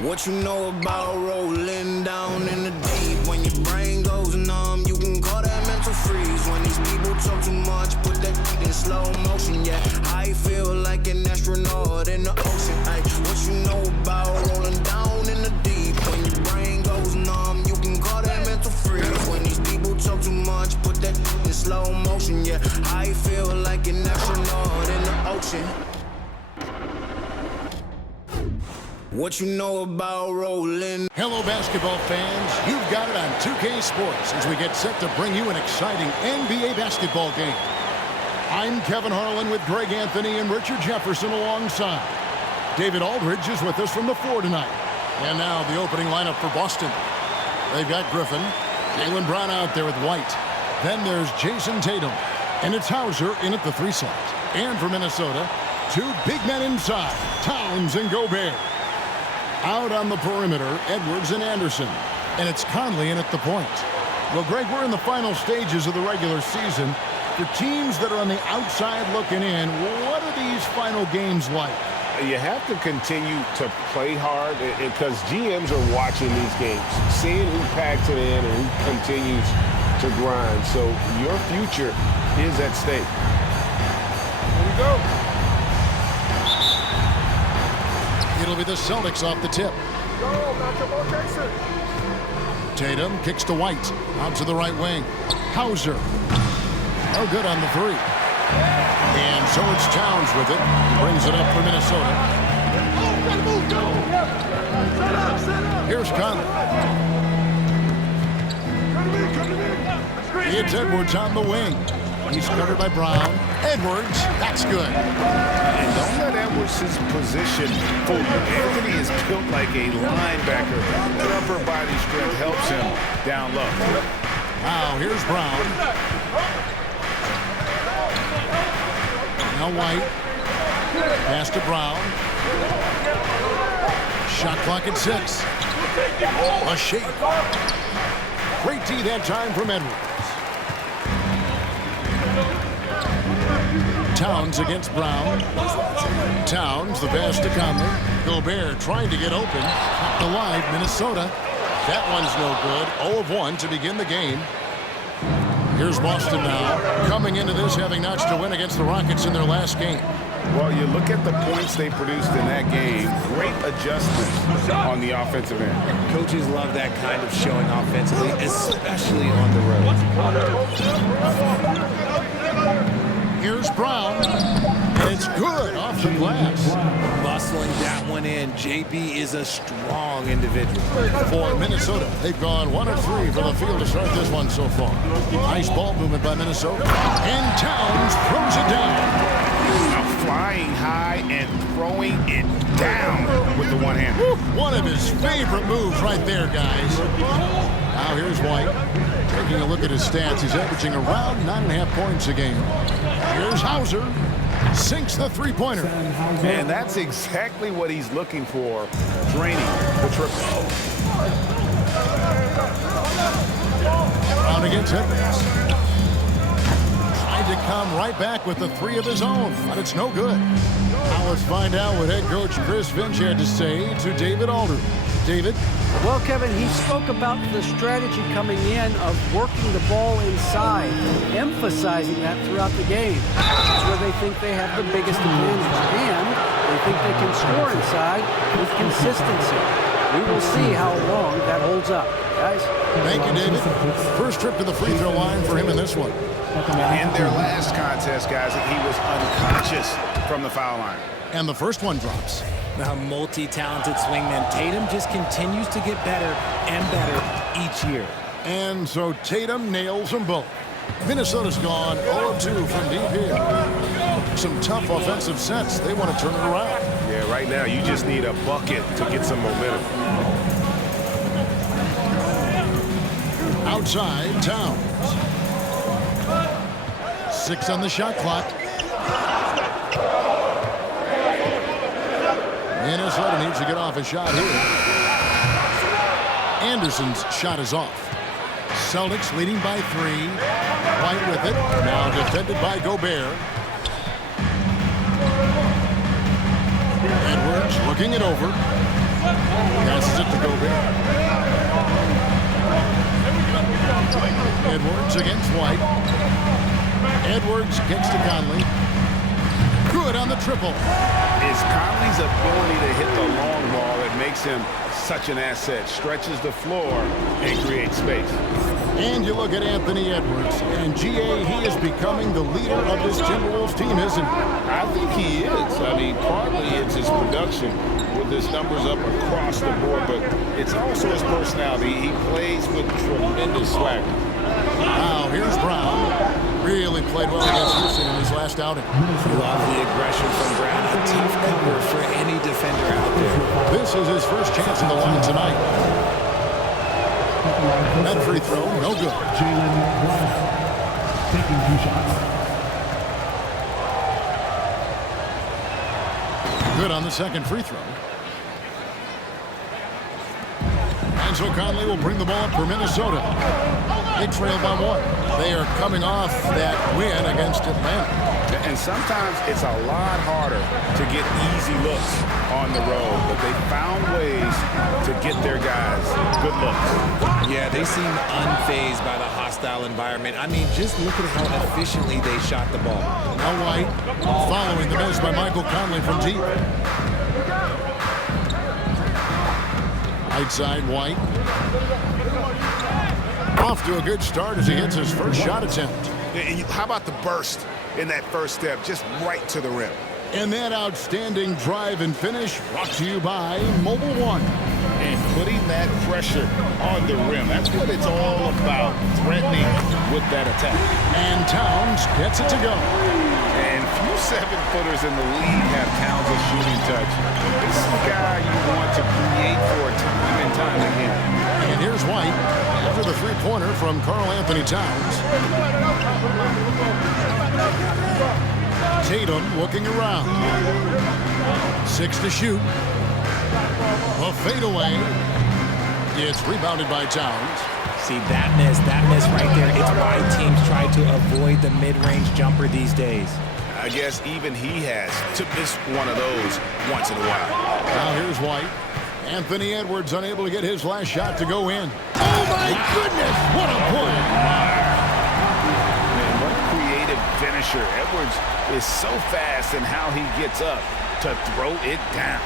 What you know about rolling down in the deep? When your brain goes numb, you can call that mental freeze. When these people talk too much, put that in slow motion. Yeah, I feel like an astronaut in the ocean. Ay, what you know about rolling down in the deep? When your brain goes numb, you can call that mental freeze. When these people talk too much, put that in slow motion. Yeah, I feel like an astronaut in the ocean. What you know about rolling? Hello, basketball fans. You've got it on 2K Sports as we get set to bring you an exciting NBA basketball game. I'm Kevin Harlan with Greg Anthony and Richard Jefferson alongside. David Aldridge is with us from the floor tonight. And now the opening lineup for Boston. They've got Griffin, Jaylen Brown out there with White. Then there's Jason Tatum. And it's Hauser in at the 3 slot. And for Minnesota, 2 big men inside, Towns and Gobert. Out on the perimeter, Edwards and Anderson. And it's Conley in at the point. Well, Greg, we're in the final stages of the regular season. For teams that are on the outside looking in, what are these final games like? You have to continue to play hard because GMs are watching these games, seeing who packs it in and who continues to grind. So your future is at stake. Here we go. It'll be the Celtics off the tip. Tatum kicks to White. Out to the right wing. Hauser. No good on the 3. And so it's Towns with it. He brings it up for Minnesota. Here's Conley. It's Edwards on the wing. He's covered by Brown. Edwards, that's good. And don't let Edwards' position fool you. Anthony is built like a linebacker. That upper body strength helps him down low. Now here's Brown. Now White. Pass to Brown. Shot clock at 6. A shake. Great D that time from Edwards. Towns against Brown. Towns, the pass to Conley. Gobert trying to get open. Kept alive, Minnesota. That one's no good. 0 of 1 to begin the game. Here's Boston now. Coming into this, having notched a win against the Rockets in their last game. Well, you look at the points they produced in that game. Great adjustments on the offensive end. Coaches love that kind of showing offensively, especially on the road. Here's Brown, and it's good off the glass. Muscling that one in. JB is a strong individual. For Minnesota, they've gone 1 of 3 from the field to start this one so far. Nice ball movement by Minnesota. And Towns throws it down. Flying high and throwing it down with the one hand. One of his favorite moves right there, guys. Now here's White. Taking a look at his stats, he's averaging around 9.5 points a game. Here's Hauser. Sinks the 3-pointer. And that's exactly what he's looking for, draining the triple. Brown against Edwards. Tried to come right back with the 3 of his own, but it's no good. Now let's find out what head coach Chris Finch had to say to David Aldridge. David? Well, Kevin, he spoke about the strategy coming in of working the ball inside, emphasizing that throughout the game. That's where they think they have the biggest advantage, and they think they can score inside with consistency. We will see how long that holds up, guys. Thank you, David. First trip to the free throw line for him in this one. In their last contest, guys, he was unconscious from the foul line. And the first one drops. A multi-talented swingman. Tatum just continues to get better and better each year. And so Tatum nails them both. Minnesota's gone 0 of 2 from deep here. Some tough offensive sets. They want to turn it around. Yeah, right now you just need a bucket to get some momentum. Outside, Towns. 6 on the shot clock. Minnesota needs to get off a shot here. Anderson's shot is off. Celtics leading by 3. White with it. Now defended by Gobert. Edwards looking it over. Passes it to Gobert. Edwards against White. Edwards kicks to Conley. Good on the triple. It's Conley's ability to hit the long ball that makes him such an asset. Stretches the floor and creates space. And you look at Anthony Edwards, and GA, he is becoming the leader of this Timberwolves team, isn't he? I think he is. I mean, partly it's his production with his numbers up across the board, but it's also his personality. He plays with tremendous swagger. Now, here's Brown. Really played well against Houston in his last outing. Love the aggression from Brown. A tough cover for any defender out there. This is his first chance in the line tonight. That free throw, no good. Jalen Brown taking 2 shots. Good on the second free throw. And so Conley will bring the ball up for Minnesota. They trail by 1. They are coming off that win against Atlanta. And sometimes it's a lot harder to get easy looks on the road, but they found ways to get their guys good looks. Yeah, they seem unfazed by the hostile environment. I mean, just look at how efficiently they shot the ball. Now White following the miss by Michael Conley from deep. Right side, White. Off to a good start as he hits his first shot attempt. How about the burst in that first step, just right to the rim? And that outstanding drive and finish brought to you by Mobile One. And putting that pressure on the rim, that's what it's all about, threatening with that attack. And Towns gets it to go. And few 7-footers in the league have Towns' shooting touch. This is the guy you want to create for time and time again. And here's White after the three-pointer from Karl Anthony Towns. Tatum looking around. 6 to shoot. A fadeaway. It's rebounded by Towns. See, that miss right there, it's why teams try to avoid the mid-range jumper these days. I guess even he has to miss one of those once in a while. Now here's White. Anthony Edwards unable to get his last shot to go in. Oh my goodness, what a play! Man, what a creative finisher. Edwards is so fast in how he gets up to throw it down.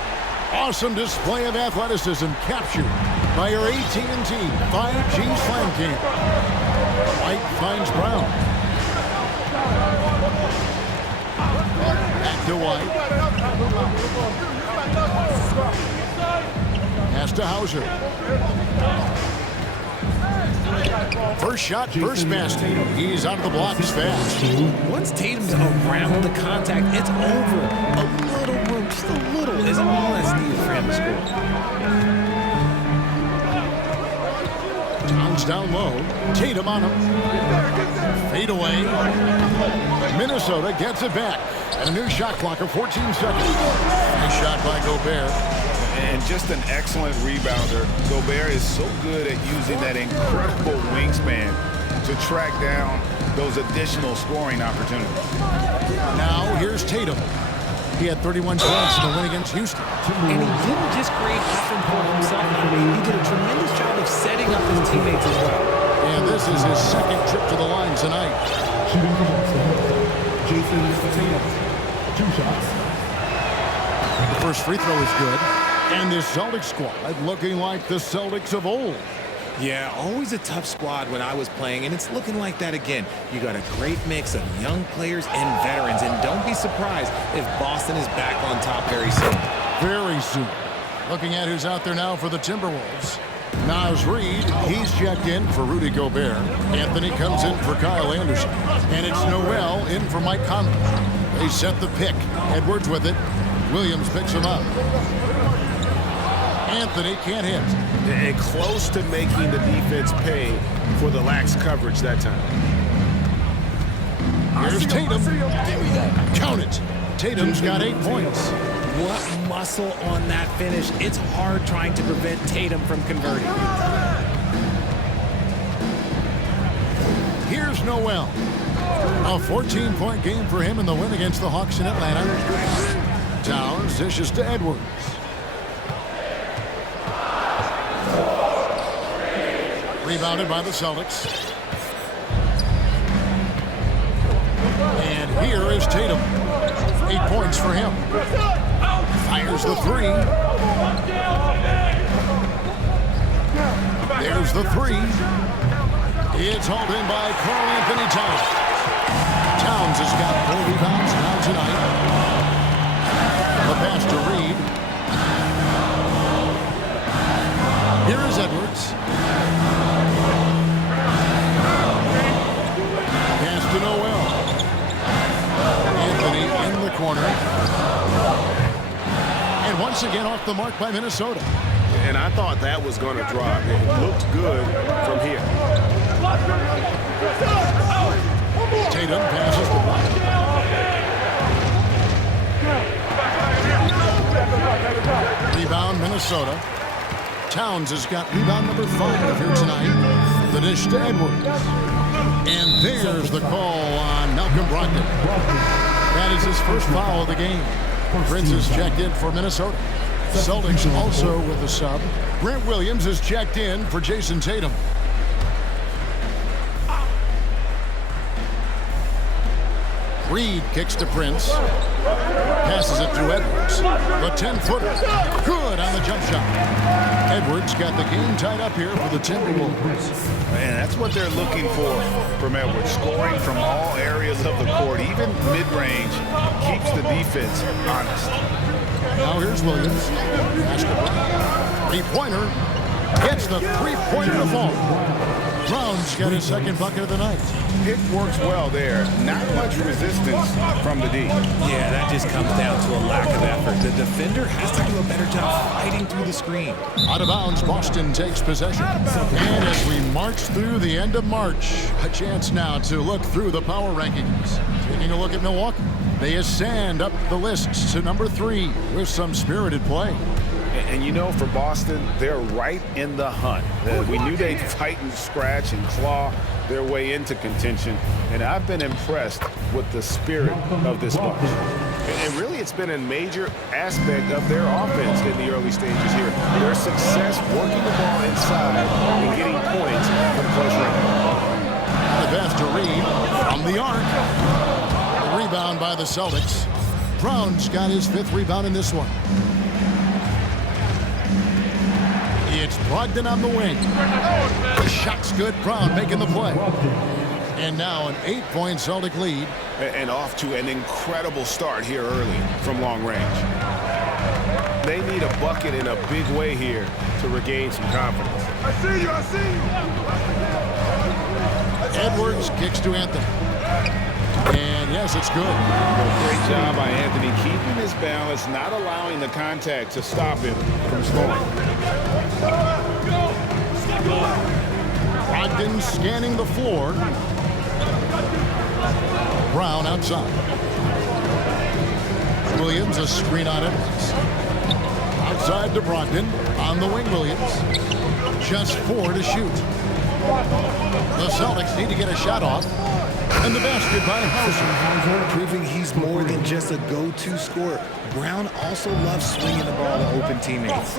Awesome display of athleticism captured by your AT&T 5G Slam King. White finds Brown. Back to White. Pass to Hauser. First shot, first basket. He's out of the blocks fast. Once Tatum's around the contact, it's over. A little room, just a little, is all that's needed for him to score. Towns down low. Tatum on him. Fade away. Minnesota gets it back. And a new shot clock of 14 seconds. Nice shot by Gobert. And just an excellent rebounder. Gobert is so good at using that incredible wingspan to track down those additional scoring opportunities. Now here's Tatum. He had 31 points in the win against Houston. And he didn't just create offense for himself. He did a tremendous job of setting up his teammates as well. And this is his second trip to the line tonight. Shooting for Boston, Jason Tatum. 2 shots. The first free throw is good. And this Celtics squad looking like the Celtics of old. Yeah, always a tough squad when I was playing, and it's looking like that again. You got a great mix of young players and veterans, and don't be surprised if Boston is back on top very soon. Very soon. Looking at who's out there now for the Timberwolves. Naz Reid, he's checked in for Rudy Gobert. Anthony comes in for Kyle Anderson. And it's Noel in for Mike Conley. They set the pick. Edwards with it. Williams picks him up. Anthony can't hit. And close to making the defense pay for the lax coverage that time. Here's Tatum. Count it. Tatum's got 8 points. What muscle on that finish. It's hard trying to prevent Tatum from converting. Here's Noel. A 14-point game for him in the win against the Hawks in Atlanta. Towns dishes to Edwards. Rebounded by the Celtics. And here is Tatum. 8 points for him. Fires the three. There's the three. It's hauled in by Karl Anthony Towns. Towns has got 4 rebounds now tonight. The pass to Reed. Here is Edwards. Pass to Noel. Anthony in the corner. And once again off the mark by Minnesota. And I thought that was going to drop. It looked good from here. Tatum passes the ball. Rebound Minnesota. Towns has got rebound number 5 here tonight. The dish to Edwards. And there's the call on Malcolm Brogdon. That is his first foul of the game. Prince is checked in for Minnesota. Celtics also with a sub. Grant Williams is checked in for Jason Tatum. Reed kicks to Prince. Passes it to Edwards. The 10-footer. Good on the jump shot. Edwards got the game tied up here for the Timberwolves. Man, that's what they're looking for from Edwards. Scoring from all areas of the court, even mid-range, keeps the defense honest. Now here's Williams. Pass to Brown. Three-pointer. Gets the three-pointer to fall. Brown's got his second bucket of the night. Pick works well there. Not much resistance from the D. Yeah, that just comes down to a lack of effort. The defender has to do a better job fighting through the screen. Out of bounds, Boston takes possession. And as we march through the end of March, a chance now to look through the power rankings. Taking a look at Milwaukee. They ascend up the list to number 3 with some spirited play. And you know, for Boston, they're right in the hunt. We knew they'd fight and scratch and claw their way into contention, and I've been impressed with the spirit of this bunch. And really, it's been a major aspect of their offense in the early stages here. Their success working the ball inside and getting points from close range. The pass to Reed from the arc. A rebound by the Celtics. Brown's got his 5th rebound in this one. It's Brogdon on the wing. The shot's good. Brown making the play. And now an 8-point Celtic lead. And off to an incredible start here early from long range. They need a bucket in a big way here to regain some confidence. I see you, I see you. Edwards kicks to Anthony. And yes, it's good. Great job by Anthony keeping his balance, not allowing the contact to stop him from scoring. Brogdon scanning the floor. Brown outside. Williams a screen on Edwards. Outside to Brogdon. On the wing, Williams. Just 4 to shoot. The Celtics need to get a shot off. And the basket by Hauser. Proving he's more than just a go-to scorer. Brown also loves swinging the ball to open teammates.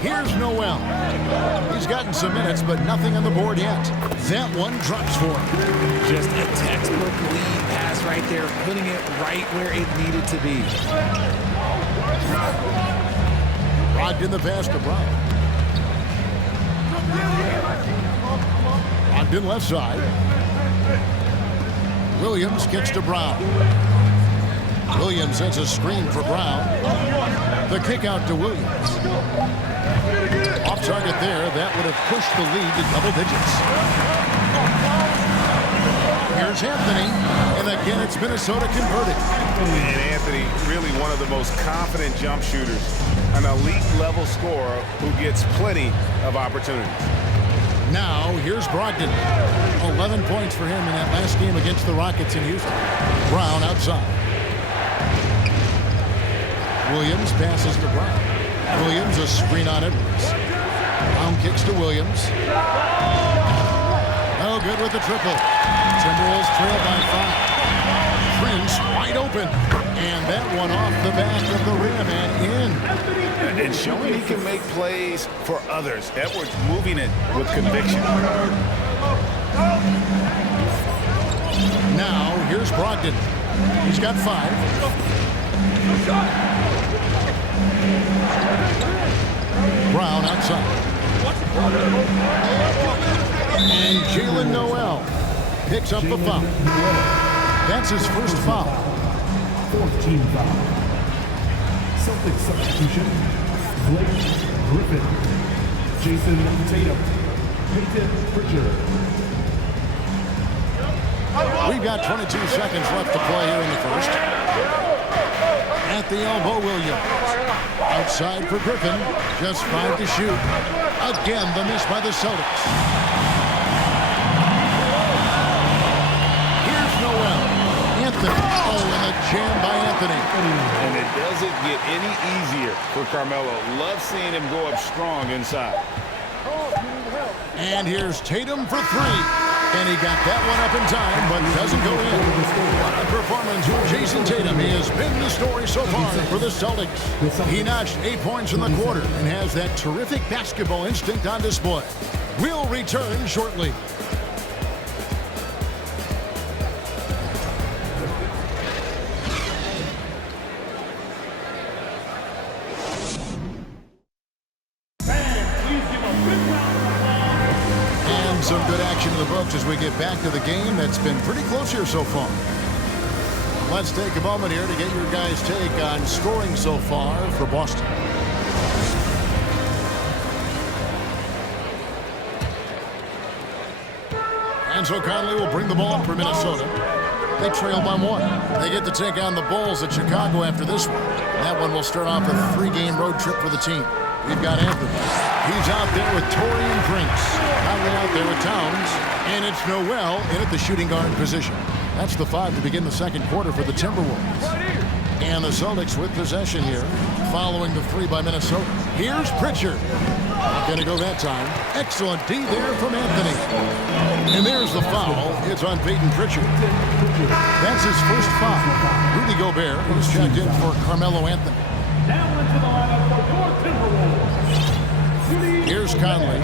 Here's Noel. He's gotten some minutes, but nothing on the board yet. That one drops for him. Just a textbook lead pass right there, putting it right where it needed to be. Brogdon the pass to Brown. Brogdon left side. Williams kicks to Brown. Williams sends a screen for Brown. The kick out to Williams. Off target there. That would have pushed the lead to double digits. Here's Anthony. And again, it's Minnesota converted. And Anthony, really one of the most confident jump shooters. An elite level scorer who gets plenty of opportunities. Now, here's Brogdon. 11 points for him in that last game against the Rockets in Houston. Brown outside. Williams passes to Brown. Williams a screen on Edwards. Brown kicks to Williams. No good with the triple. Timberwolves trail by 5. Prince wide open. And that one off the back of the rim and in. And showing he can make plays for others. Edwards moving it with conviction. Now, here's Brogdon. He's got 5. Brown outside. And Jalen Noel picks up the foul. That's his first foul. 4th team foul. Celtics substitution. Blake Griffin. Jason Tatum. Peyton Pritchard. We've got 22 seconds left to play here in the first. At the elbow, Williams. Outside for Griffin. Just 5 to shoot. Again, the miss by the Celtics. Here's Noel. Anthony. Oh, and a jam by Anthony. And it doesn't get any easier for Carmelo. Love seeing him go up strong inside. And here's Tatum for 3. And he got that one up in time, but doesn't go in. What a performance from Jason Tatum. He has been the story so far for the Celtics. He notched 8 points in the quarter and has that terrific basketball instinct on display. We'll return shortly. Some good action in the books as we get back to the game that's been pretty close here so far. Let's take a moment here to get your guys' take on scoring so far for Boston. And so Conley will bring the ball up for Minnesota. They trail by 1. They get to take on the Bulls at Chicago after this one. That one will start off a 3-game road trip for the team. We've got Anthony. He's out there with Taurean Prince. Conley out there with Towns. And it's Noel in at the shooting guard position. That's the 5 to begin the second quarter for the Timberwolves. And the Celtics with possession here, following the 3 by Minnesota. Here's Pritchard. Not going to go that time. Excellent D there from Anthony. And there's the foul. It's on Peyton Pritchard. That's his first foul. Rudy Gobert is checked in for Carmelo Anthony. Here's Conley.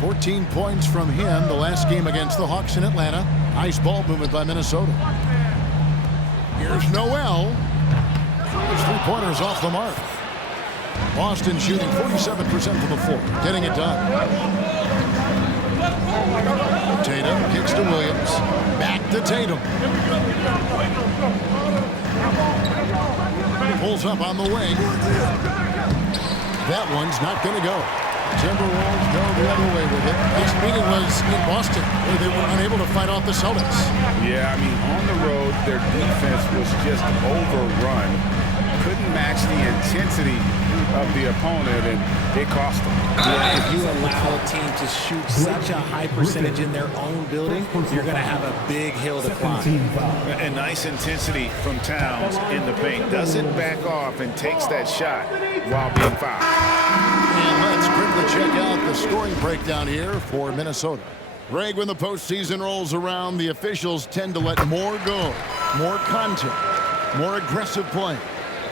14 points from him the last game against the Hawks in Atlanta. Nice ball movement by Minnesota. Here's Noel. His 3-pointers off the mark. Boston shooting 47% from the floor. Getting it done. Tatum kicks to Williams. Back to Tatum. Pulls up on the wing. That one's not going to go. Timberwolves go the other way with it. This meeting was in Boston, where they were unable to fight off the Celtics. Yeah, I mean, on the road, their defense was just overrun. Couldn't match the intensity of the opponent, and it cost them. Yeah, if you allow a team to shoot such a high percentage in their own building, you're going to have a big hill to climb. And nice intensity from Towns in the paint. Doesn't back off and takes that shot while being fouled. And let's quickly check out the scoring breakdown here for Minnesota. Greg, when the postseason rolls around, the officials tend to let more go, more contact, more aggressive play.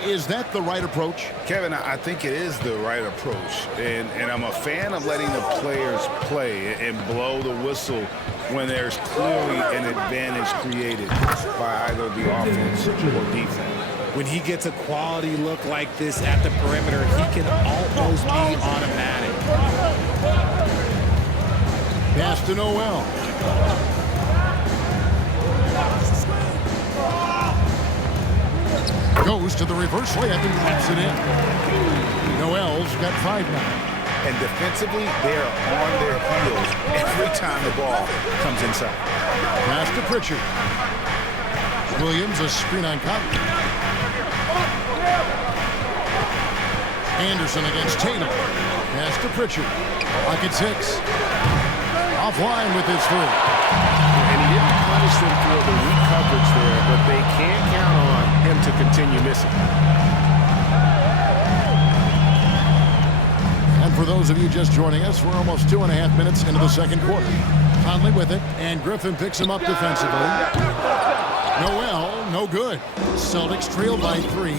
Is that the right approach? Kevin, I think it is the right approach. And I'm a fan of letting the players play and blow the whistle when there's clearly an advantage created by either the offense or defense. When he gets a quality look like this at the perimeter, he can almost be automatic. Pass to Noel. Goes to the reverse layup and claps it in. Noel's got 5 now. And defensively, they are on their heels every time the ball comes inside. Pass to Pritchard. Williams, a screen on Conley. Anderson against Tatum. Pass to Pritchard. Lock at 6. Offline with his 3. And he didn't punish them for the weak coverage there, but they can't count on him to continue missing. And for those of you just joining us, we're almost 2.5 minutes into the second quarter. Conley with it, and Griffin picks him up defensively. Noel, no good. Celtics trail by 3.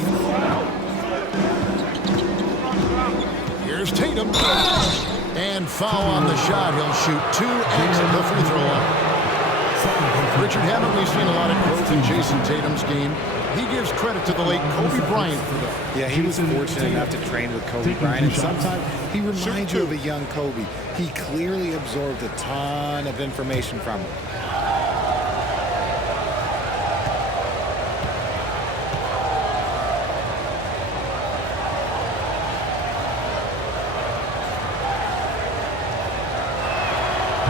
Here's Tatum. And foul on the shot. He'll shoot 2 exit the free throw line. Richard, haven't we seen a lot of growth in Jason Tatum's game? He gives credit to the late Kobe Bryant for that. Yeah, he was fortunate enough to train with Kobe Bryant, and sometimes he reminds you of a young Kobe. He clearly absorbed a ton of information from him.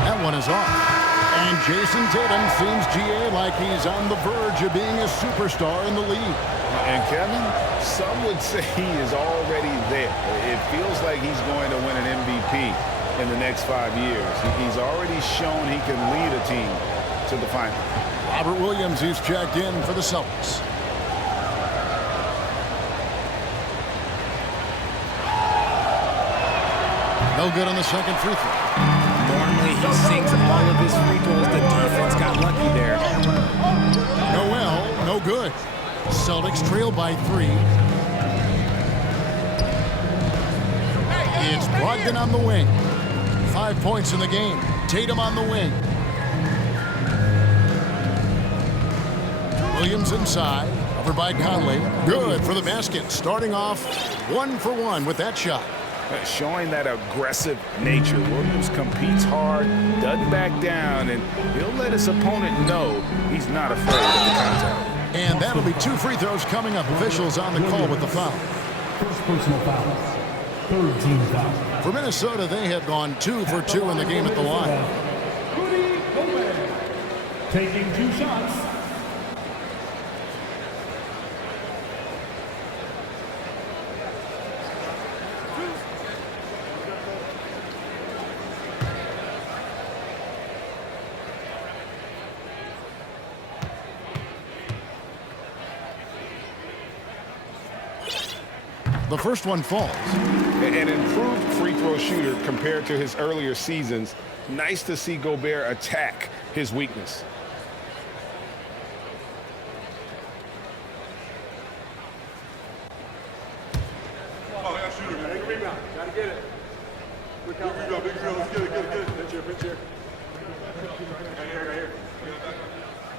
That one is off. And Jason Tatum seems, GA, like he's on the verge of being a superstar in the league. And Kevin, some would say he is already there. It feels like he's going to win an MVP in the next 5 years. He's already shown he can lead a team to the final. Robert Williams is checked in for the Celtics. No good on the second free throw. Normally he sinks all of his free throws. The defense got lucky there. Noel, no good. Celtics trail by 3. It's Brogdon on the wing. 5 points in the game. Tatum on the wing. Williams inside. Over by Conley. Good for the basket. Starting off 1 for 1 with that shot. Showing that aggressive nature. Williams competes hard, doesn't back down, and he'll let his opponent know he's not afraid of the contact. And that'll be 2 free throws coming up. Officials on the call with the foul. First personal foul. Third team foul. For Minnesota, they have gone 2 for 2 in the game at the line. Rudy Gobert taking 2 shots. The first one falls. An improved free throw shooter compared to his earlier seasons. Nice to see Gobert attack his weakness.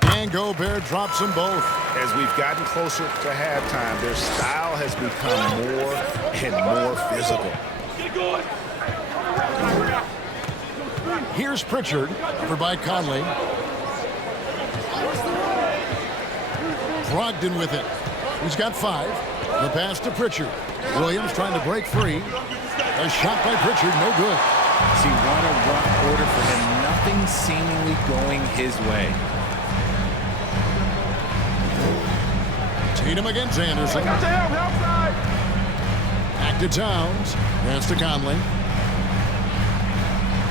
And Gobert drops them both. As we've gotten closer to halftime, their style has become more and more physical. Here's Pritchard, over by Conley. Brogdon with it. He's got 5. The pass to Pritchard. Williams trying to break free. A shot by Pritchard, no good. See, what a rough quarter for him. Nothing seemingly going his way. Tatum against Anderson. Back to Towns. Pass to Conley.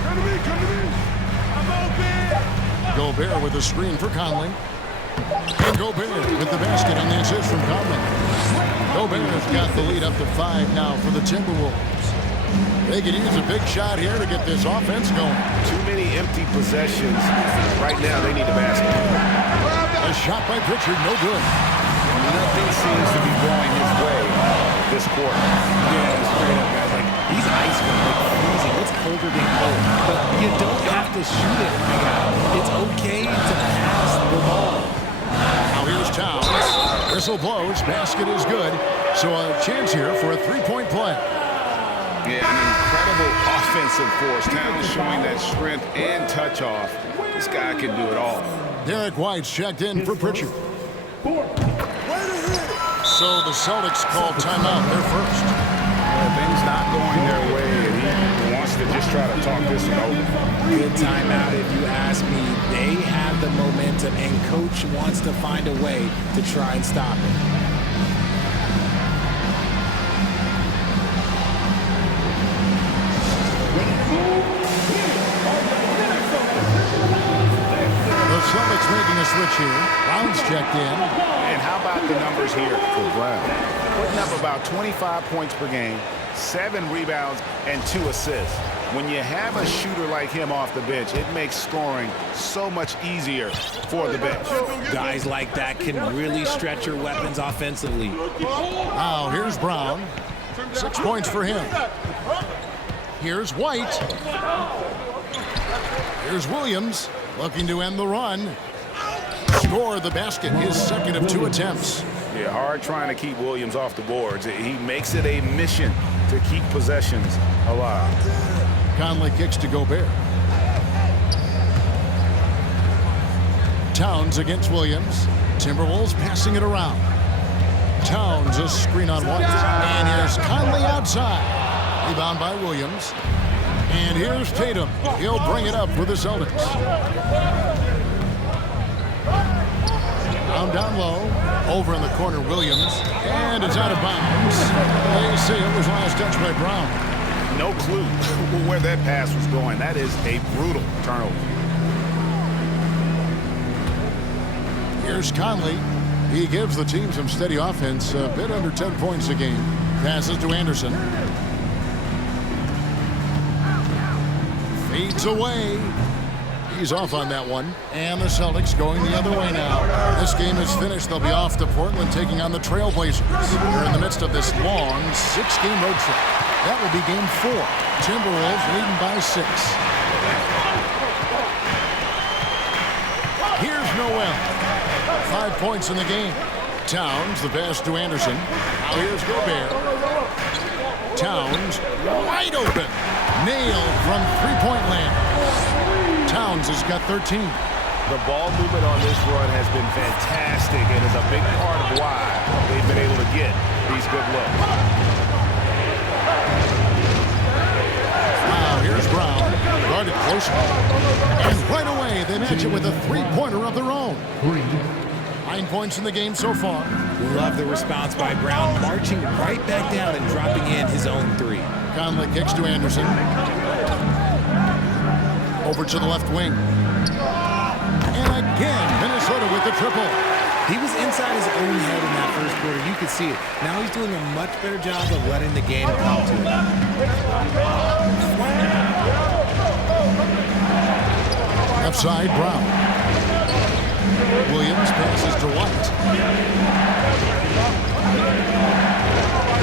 Come to me. I'm open. Gobert with a screen for Conley. And Gobert with the basket on the assist from Conley. Gobert's got the lead up to 5 now for the Timberwolves. They could use a big shot here to get this offense going. Too many empty possessions. Right now, they need a basket. A shot by Pritchard, no good. Nothing seems to be going his way this quarter. Yeah, straight up, guys. Like, he's ice cold, like freezing. It's colder than cold. But you don't have to shoot it, my guy. It's okay to pass the ball. Now here's Towns. Whistle blows. Basket is good. So a chance here for a 3-point play. Yeah, an incredible offensive force. Towns showing that strength and touch off. This guy can do it all. Derek White's checked in for Pritchard. So the Celtics call timeout. They're first. Things not going their way, and he wants to just try to talk this one over. Good timeout, if you ask me. They have the momentum, and Coach wants to find a way to try and stop it. The Celtics making a switch here. Brown's checked in. And how about the numbers here for Brown? Putting up about 25 points per game, 7 rebounds, and 2 assists. When you have a shooter like him off the bench, it makes scoring so much easier for the bench. Guys like that can really stretch your weapons offensively. Now here's Brown. 6 points for him. Here's White. Here's Williams looking to end the run. Score the basket, his second of 2 attempts. Yeah, hard trying to keep Williams off the boards. He makes it a mission to keep possessions alive. Conley kicks to Gobert. Towns against Williams. Timberwolves passing it around. Towns a screen on White. And here's Conley outside. Rebound by Williams. And here's Tatum. He'll bring it up for the Celtics. Down low. Over in the corner, Williams. And it's out of bounds. They say it was last touch by Brown. No clue where that pass was going. That is a brutal turnover. Here's Conley. He gives the team some steady offense, a bit under 10 points a game. Passes to Anderson. Fades away. He's off on that one. And the Celtics going the other way now. This game is finished. They'll be off to Portland taking on the Trailblazers. They're in the midst of this long 6-game road trip. That will be game 4. Timberwolves leading by 6. Here's Noel. 5 points in the game. Towns, the pass to Anderson. Now here's Gobert. Towns, wide open. Nailed from three-point land. Towns has got 13. The ball movement on this run has been fantastic and is a big part of why they've been able to get these good looks. Now here's Brown. Guarded closer. And right away they match it with a three-pointer of their own. 9 points in the game so far. Love the response by Brown, marching right back down and dropping in his own 3. Conley kicks to Anderson. Over to the left wing. And again, Minnesota with the triple. He was inside his own head in that first quarter. You could see it. Now he's doing a much better job of letting the game come to him. Left side, Brown. Williams passes to White.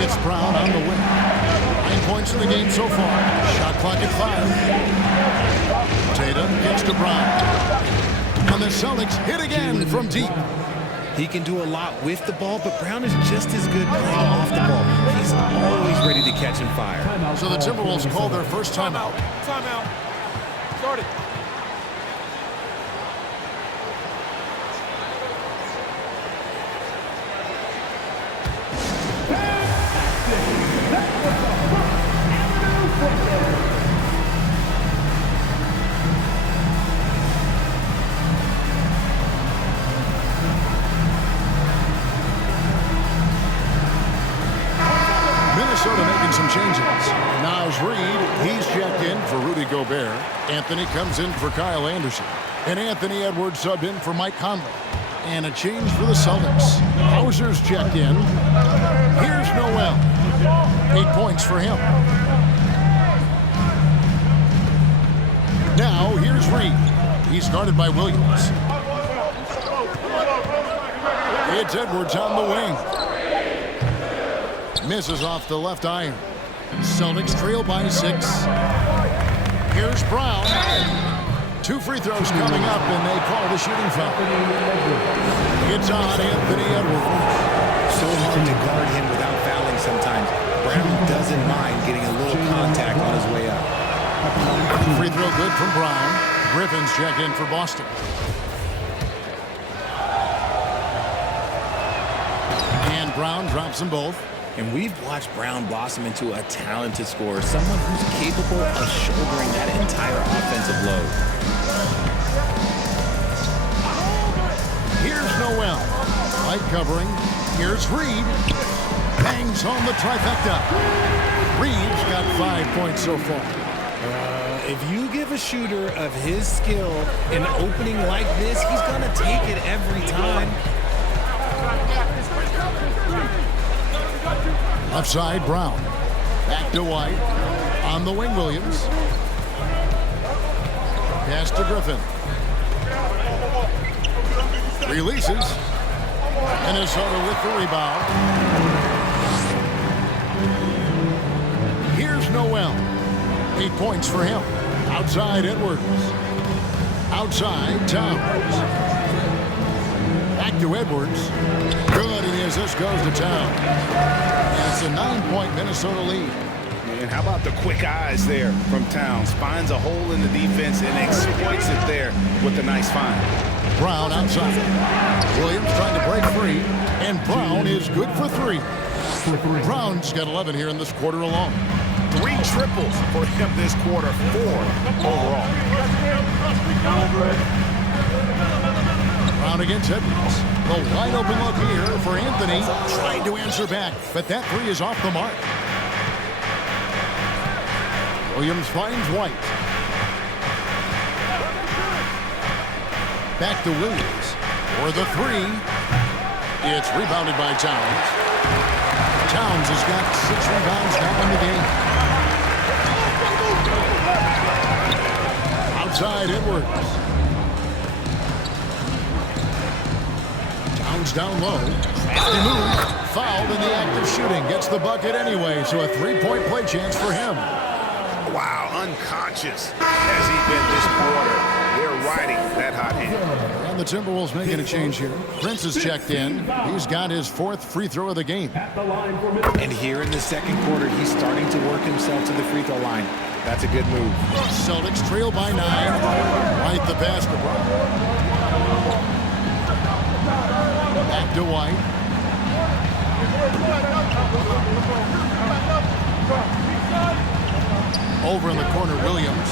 It's Brown on the wing. 9 points in the game so far. Shot clock at 5. Tatum gets to Brown. And the Celtics hit again from deep. He can do a lot with the ball, but Brown is just as good playing off the ball. He's always ready to catch and fire. So the Timberwolves call their first timeout. Timeout. Start it. Minnesota making some changes. Now's Reed. He's checked in for Rudy Gobert. Anthony comes in for Kyle Anderson. And Anthony Edwards subbed in for Mike Conley. And a change for the Celtics. Hauser's checked in. Here's Noel. 8 points for him. Now here's Reed. He's guarded by Williams. It's Edwards on the wing. Misses off the left iron. Celtics trail by 6. Here's Brown. 2 free throws coming up, and they call the shooting foul. It's on Anthony Edwards. So hard to guard him without fouling sometimes. Brown doesn't mind getting a little contact on his way up. Free throw good from Brown. Griffin's check in for Boston. And Brown drops them both. And we've watched Brown blossom into a talented scorer, someone who's capable of shouldering that entire offensive load. Here's Noel. Light covering. Here's Reed. Bangs home the trifecta. Reed's got 5 points so far. If you give a shooter of his skill an opening like this, he's going to take it every time. Upside Brown. Back to White. On the wing, Williams. Pass to Griffin. Releases. Minnesota with the rebound. Here's Noel. 8 points for him. Outside Edwards. Outside Towns. Back to Edwards. Good, and his assist goes to Towns. And it's a 9-point Minnesota lead. And how about the quick eyes there from Towns? Finds a hole in the defense and exploits it there with a nice find. Brown outside. Williams trying to break free. And Brown is good for 3. Brown's got 11 here in this quarter alone. 3 triples for him this quarter, 4 overall. Brown against Edwards. The wide open look here for Anthony. Trying to answer back, but that 3 is off the mark. Williams finds White. Back to Williams for the 3. It's rebounded by Towns. Towns has got 6 rebounds now in the game. Outside Edwards. Towns down low. Crafty move. Fouled in the act of shooting. Gets the bucket anyway, so a 3-point play chance for him. Wow, unconscious has he been this quarter. They're riding that hot hand. And the Timberwolves making a change here. Prince has checked in. He's got his 4th free throw of the game. And here in the second quarter, he's starting to work himself to the free throw line. That's a good move. Celtics trail by 9. White the pass to Brown. Back to White. Over in the corner, Williams.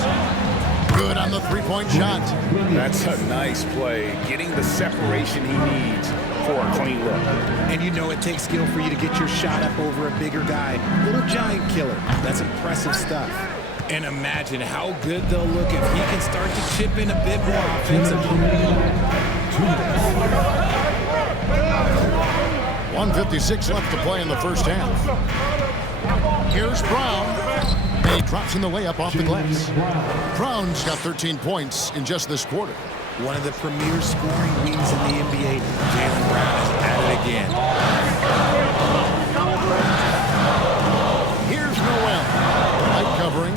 Good on the 3-point shot. That's a nice play. Getting the separation he needs for a clean look. And you know it takes skill for you to get your shot up over a bigger guy. Little giant killer. That's impressive stuff. And imagine how good they'll look if he can start to chip in a bit more offensively. 1:56 left to play in the first half. Here's Brown. He drops in the layup off the glass. Brown's got 13 points in just this quarter. One of the premier scoring wings in the NBA, Jaylen Brown is at it again. Here's Noel. Light covering.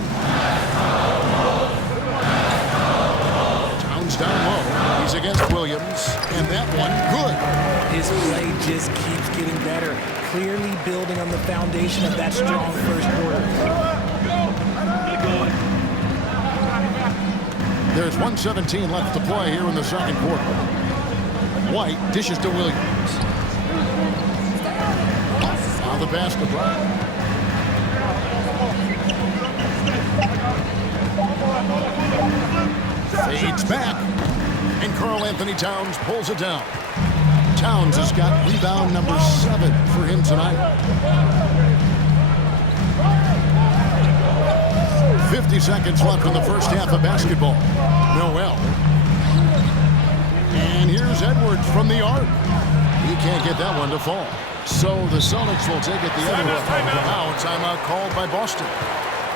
Towns down low. He's against Williams. And that one, good. His play just keeps getting better, clearly building on the foundation of that strong first quarter. There's 1:17 left to play here in the second quarter. White dishes to Williams. Now the pass to Brown. Fades back. And Karl-Anthony Towns pulls it down. Towns has got rebound number 7 for him tonight. 50 seconds left in the first half of basketball. Noel. And here's Edwards from the arc. He can't get that one to fall. So the Celtics will take it the other way. Now timeout called by Boston.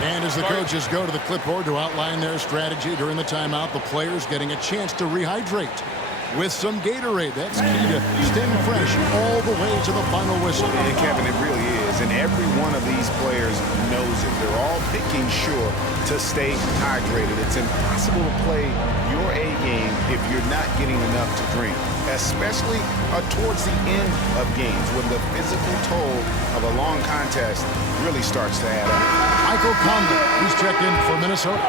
And as the coaches go to the clipboard to outline their strategy during the timeout, the players getting a chance to rehydrate with some Gatorade. That's key to staying fresh all the way to the final whistle. And Kevin, it really is. And every one of these players knows it. They're all making sure to stay hydrated. It's impossible to play your A game if you're not getting enough to drink, especially towards the end of games when the physical toll of a long contest really starts to add up. Michael Conley, he's checked in for Minnesota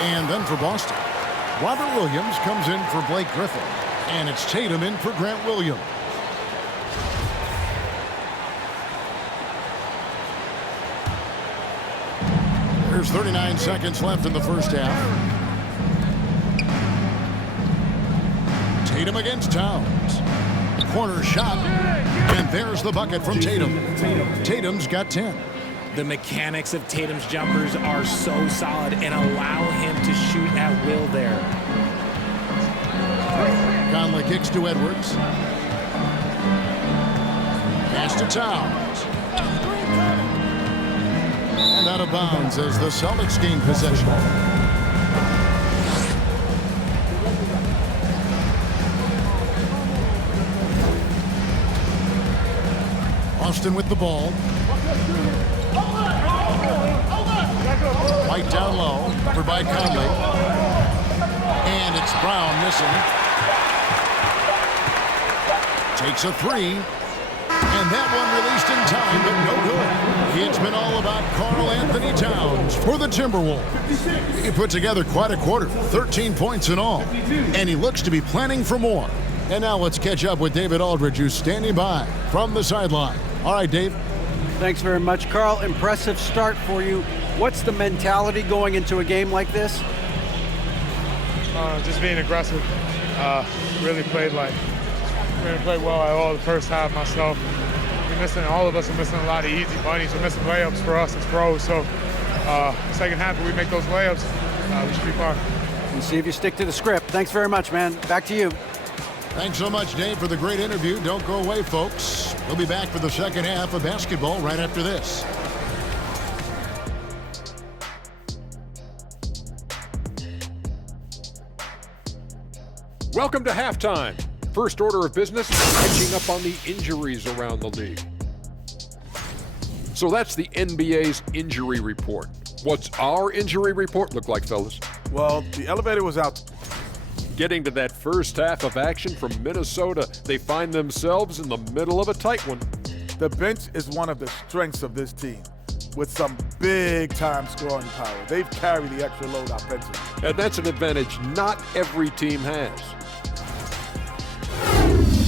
and then for Boston. Robert Williams comes in for Blake Griffin. And it's Tatum in for Grant Williams. There's 39 seconds left in the first half. Tatum against Towns. Corner shot. And there's the bucket from Tatum. Tatum's got 10. The mechanics of Tatum's jumpers are so solid and allow him to shoot at will there. Conley kicks to Edwards. Pass to Towns. And out of bounds as the Celtics gain possession. Boston with the ball. White down low, over by Conley. And it's Brown missing. Takes a three. And that one released in time, but no good. It's been all about Karl Anthony Towns for the Timberwolves. He put together quite a quarter, 13 points in all. And he looks to be planning for more. And now let's catch up with David Aldridge, who's standing by from the sideline. All right, Dave. Thanks very much, Karl. Impressive start for you. What's the mentality going into a game like this? Just being aggressive. Really played well at all the first half myself. All of us are missing a lot of easy bunnies. We're missing layups for us as pros. So second half, if we make those layups, we should be fine. We'll see if you stick to the script. Thanks very much, man. Back to you. Thanks so much, Dave, for the great interview. Don't go away, folks. We'll be back for the second half of basketball right after this. Welcome to halftime. First order of business, catching up on the injuries around the league. So that's the NBA's injury report. What's our injury report look like, fellas? Well, the elevator was out. Getting to that first half of action from Minnesota, they find themselves in the middle of a tight one. The bench is one of the strengths of this team, with some big-time scoring power. They've carried the extra load offensively. And that's an advantage not every team has.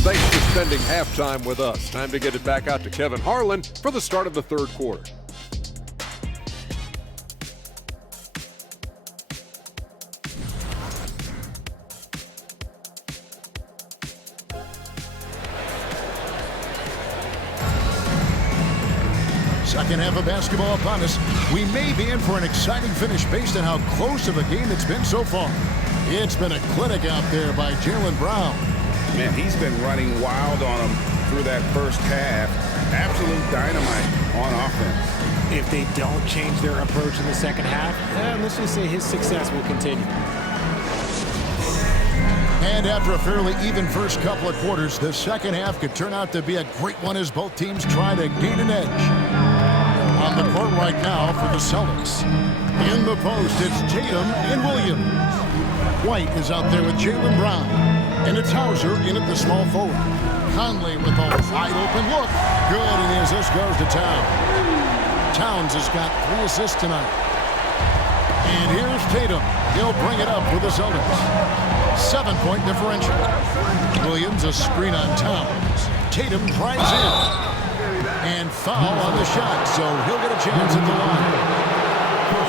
Thanks for spending halftime with us. Time to get it back out to Kevin Harlan for the start of the third quarter. Second half of basketball upon us. We may be in for an exciting finish based on how close of a game it's been so far. It's been a clinic out there by Jaylen Brown. Man, he's been running wild on them through that first half. Absolute dynamite on offense. If they don't change their approach in the second half, let's just say his success will continue. And after a fairly even first couple of quarters, the second half could turn out to be a great one as both teams try to gain an edge. On the court right now for the Celtics. In the post, it's Tatum and Williams. White is out there with Jaylen Brown. And it's Hauser in at the small forward. Conley with a wide open look. Good, and the assist goes to Towns. Towns has got 3 assists tonight. And here's Tatum. He'll bring it up for the Celtics. 7-point differential. Williams a screen on Towns. Tatum drives in. And foul on the shot, so he'll get a chance at the line.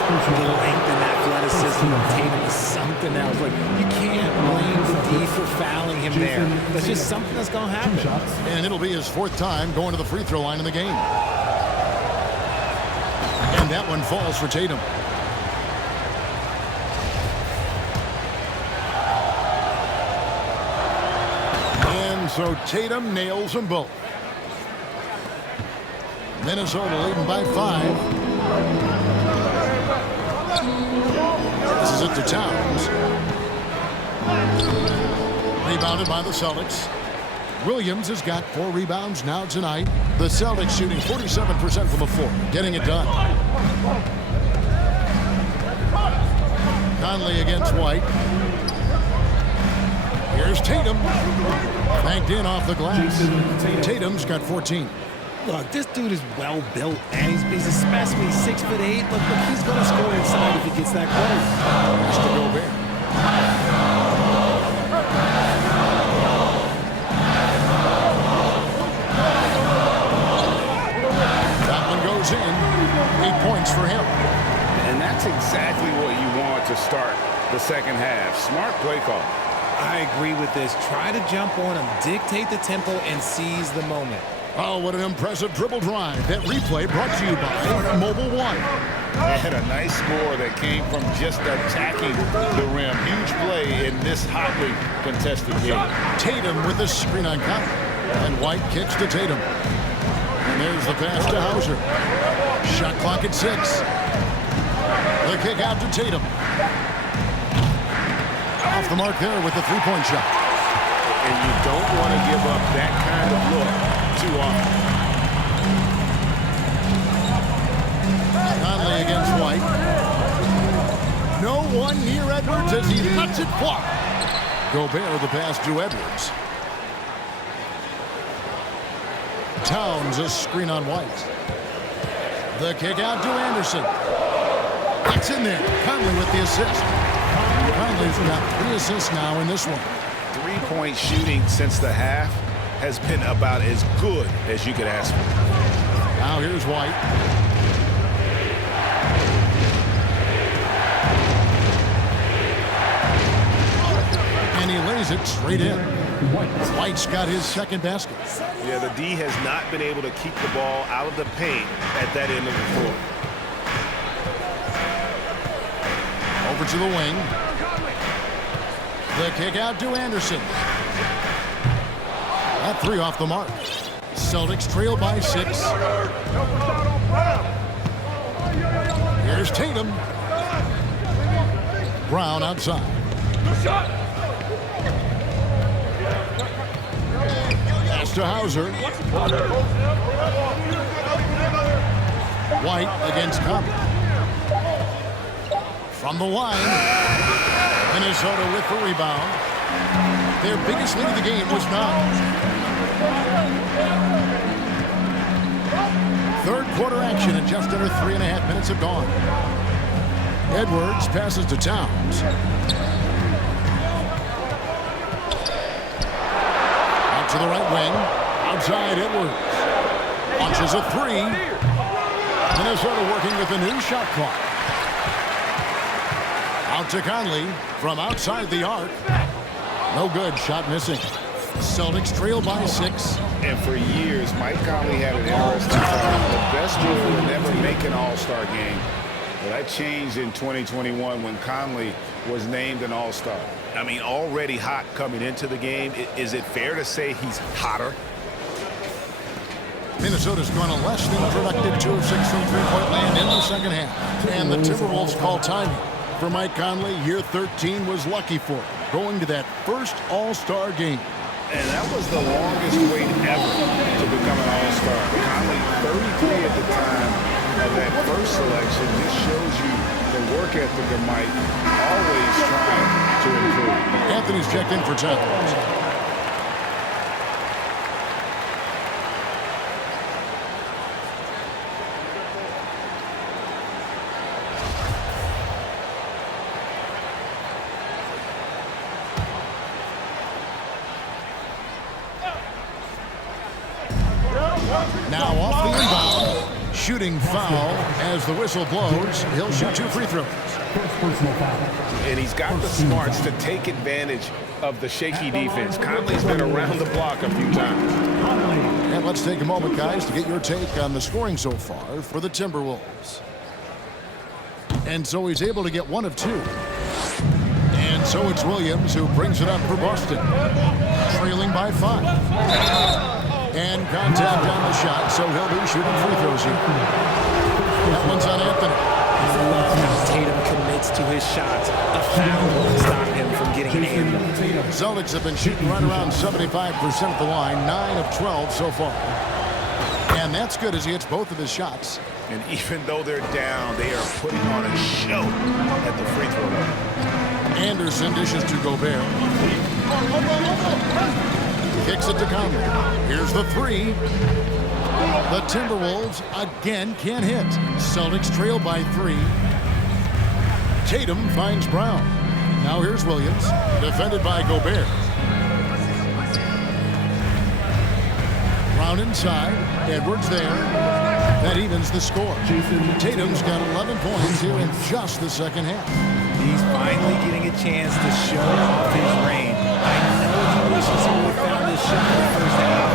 The length and athleticism of Tatum is something else. Like, you can't blame D for fouling him there. That's just something that's going to happen. And it'll be his 4th time going to the free throw line in the game. And that one falls for Tatum. And so Tatum nails them both. Minnesota leading by 5. This is it to Towns. Rebounded by the Celtics. Williams has got 4 rebounds now tonight. The Celtics shooting 47% from the floor, getting it done. Conley against White. Here's Tatum. Banked in off the glass. Tatum's got 14. Look, this dude is well built, man. He's a specimen. He's 6'8". Look, he's going to score inside if he gets that close. Has to go there. That one goes in. 8 points for him. And that's exactly what you want to start the second half. Smart play call. I agree with this. Try to jump on him, dictate the tempo, and seize the moment. Oh, what an impressive dribble drive. That replay brought to you by Mobile One. They had a nice score that came from just attacking the rim. Huge play in this hotly contested game. Tatum with the screen on Conley. And White kicks to Tatum. And there's the pass to Hauser. Shot clock at 6. The kick out to Tatum. Off the mark there with the 3-point shot. And you don't want to give up that kind of look too often. Edwards as he lets it fly. Gobert the pass to Edwards. Towns a screen on White. The kick out to Anderson. It's in there. Conley with the assist. Conley's got 3 assists now in this one. 3-point shooting since the half has been about as good as you could ask for. Now here's White. And he lays it straight in. White's got his second basket. Yeah, the D has not been able to keep the ball out of the paint at that end of the floor. Over to the wing. The kick out to Anderson. That 3 off the mark. Celtics trail by 6. Here's Tatum. Brown outside. Pass to Hauser. White against Conley. From the line. Minnesota with the rebound. Their biggest lead of the game was 9. Third quarter action and just under 3.5 minutes have gone. Edwards passes to Towns. Out to the right wing. Outside Edwards. Launches a 3. Minnesota working with a new shot clock. Out to Conley from outside the arc. No good. Shot missing. Celtics trail by 6. And for years, Mike Conley had an interesting time. The best player to never make an all-star game. Well, that changed in 2021 when Conley was named an all-star. I mean, already hot coming into the game. Is it fair to say he's hotter? Minnesota's gone a less than productive 2 of 6 from three-point land in the second half. And the Timberwolves call timing. For Mike Conley, year 13 was lucky for him, going to that first all-star game. And that was the longest wait ever to become an all-star. Conley, 33 at the time of that first selection. This shows you the work ethic of Mike, always trying to improve. Anthony's checked in for Towns. Now off the inbound, shooting foul as the whistle blows. He'll shoot 2 free throws. And he's got the smarts to take advantage of the shaky defense. Conley's been around the block a few times. And let's take a moment, guys, to get your take on the scoring so far for the Timberwolves. And so he's able to get 1 of 2. And so it's Williams who brings it up for Boston, trailing by 5. And contact on the shot, so he'll be shooting free throws here. That one's on Anthony. Tatum commits to his shots. A foul will stop him from getting an and. Celtics have been shooting right around 75% at the line, 9 of 12 so far. And that's good as he hits both of his shots. And even though they're down, they are putting on a show at the free throw line. Anderson dishes to Gobert. Kicks it to Conley. Here's the 3. The Timberwolves again can't hit. Celtics trail by 3. Tatum finds Brown. Now here's Williams, defended by Gobert. Brown inside. Edwards there. That evens the score. Tatum's got 11 points here in just the second half. He's finally getting a chance to show off his reign. I know he wishes he would have found his shot in the first half.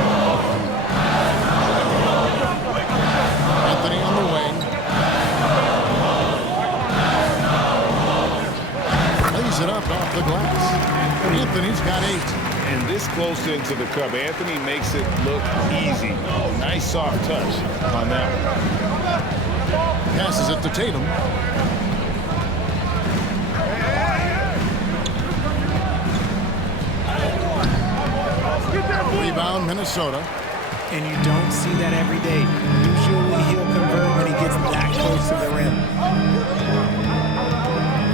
Anthony on the wing. Lays it up off the glass. Anthony's got 8. And this close into the cup, Anthony makes it look easy. Nice soft touch on that one. Passes it to Tatum. Rebound, Minnesota. And you don't see that every day. Usually he'll convert when he gets that close to the rim.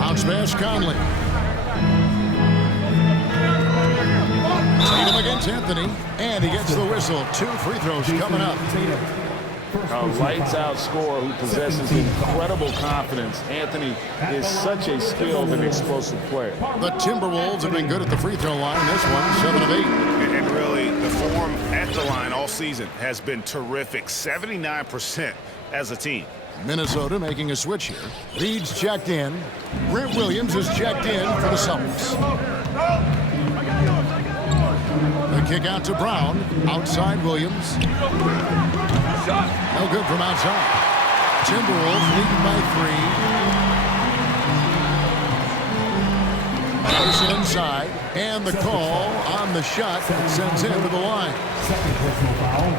Bounce pass, Conley. It's Anthony, and he gets the whistle. 2 free throws coming up. A lights-out scorer who possesses incredible confidence. Anthony is such a skilled and explosive player. The Timberwolves have been good at the free throw line. This one, 7 of 8. And really, the form at the line all season has been terrific. 79% as a team. Minnesota making a switch here. Reed's checked in. Grant Williams is checked in for the Celtics. The kick out to Brown. Outside Williams. No good from outside. Timberwolves leading by 3. Anderson inside. And the call on the shot sends him to the line.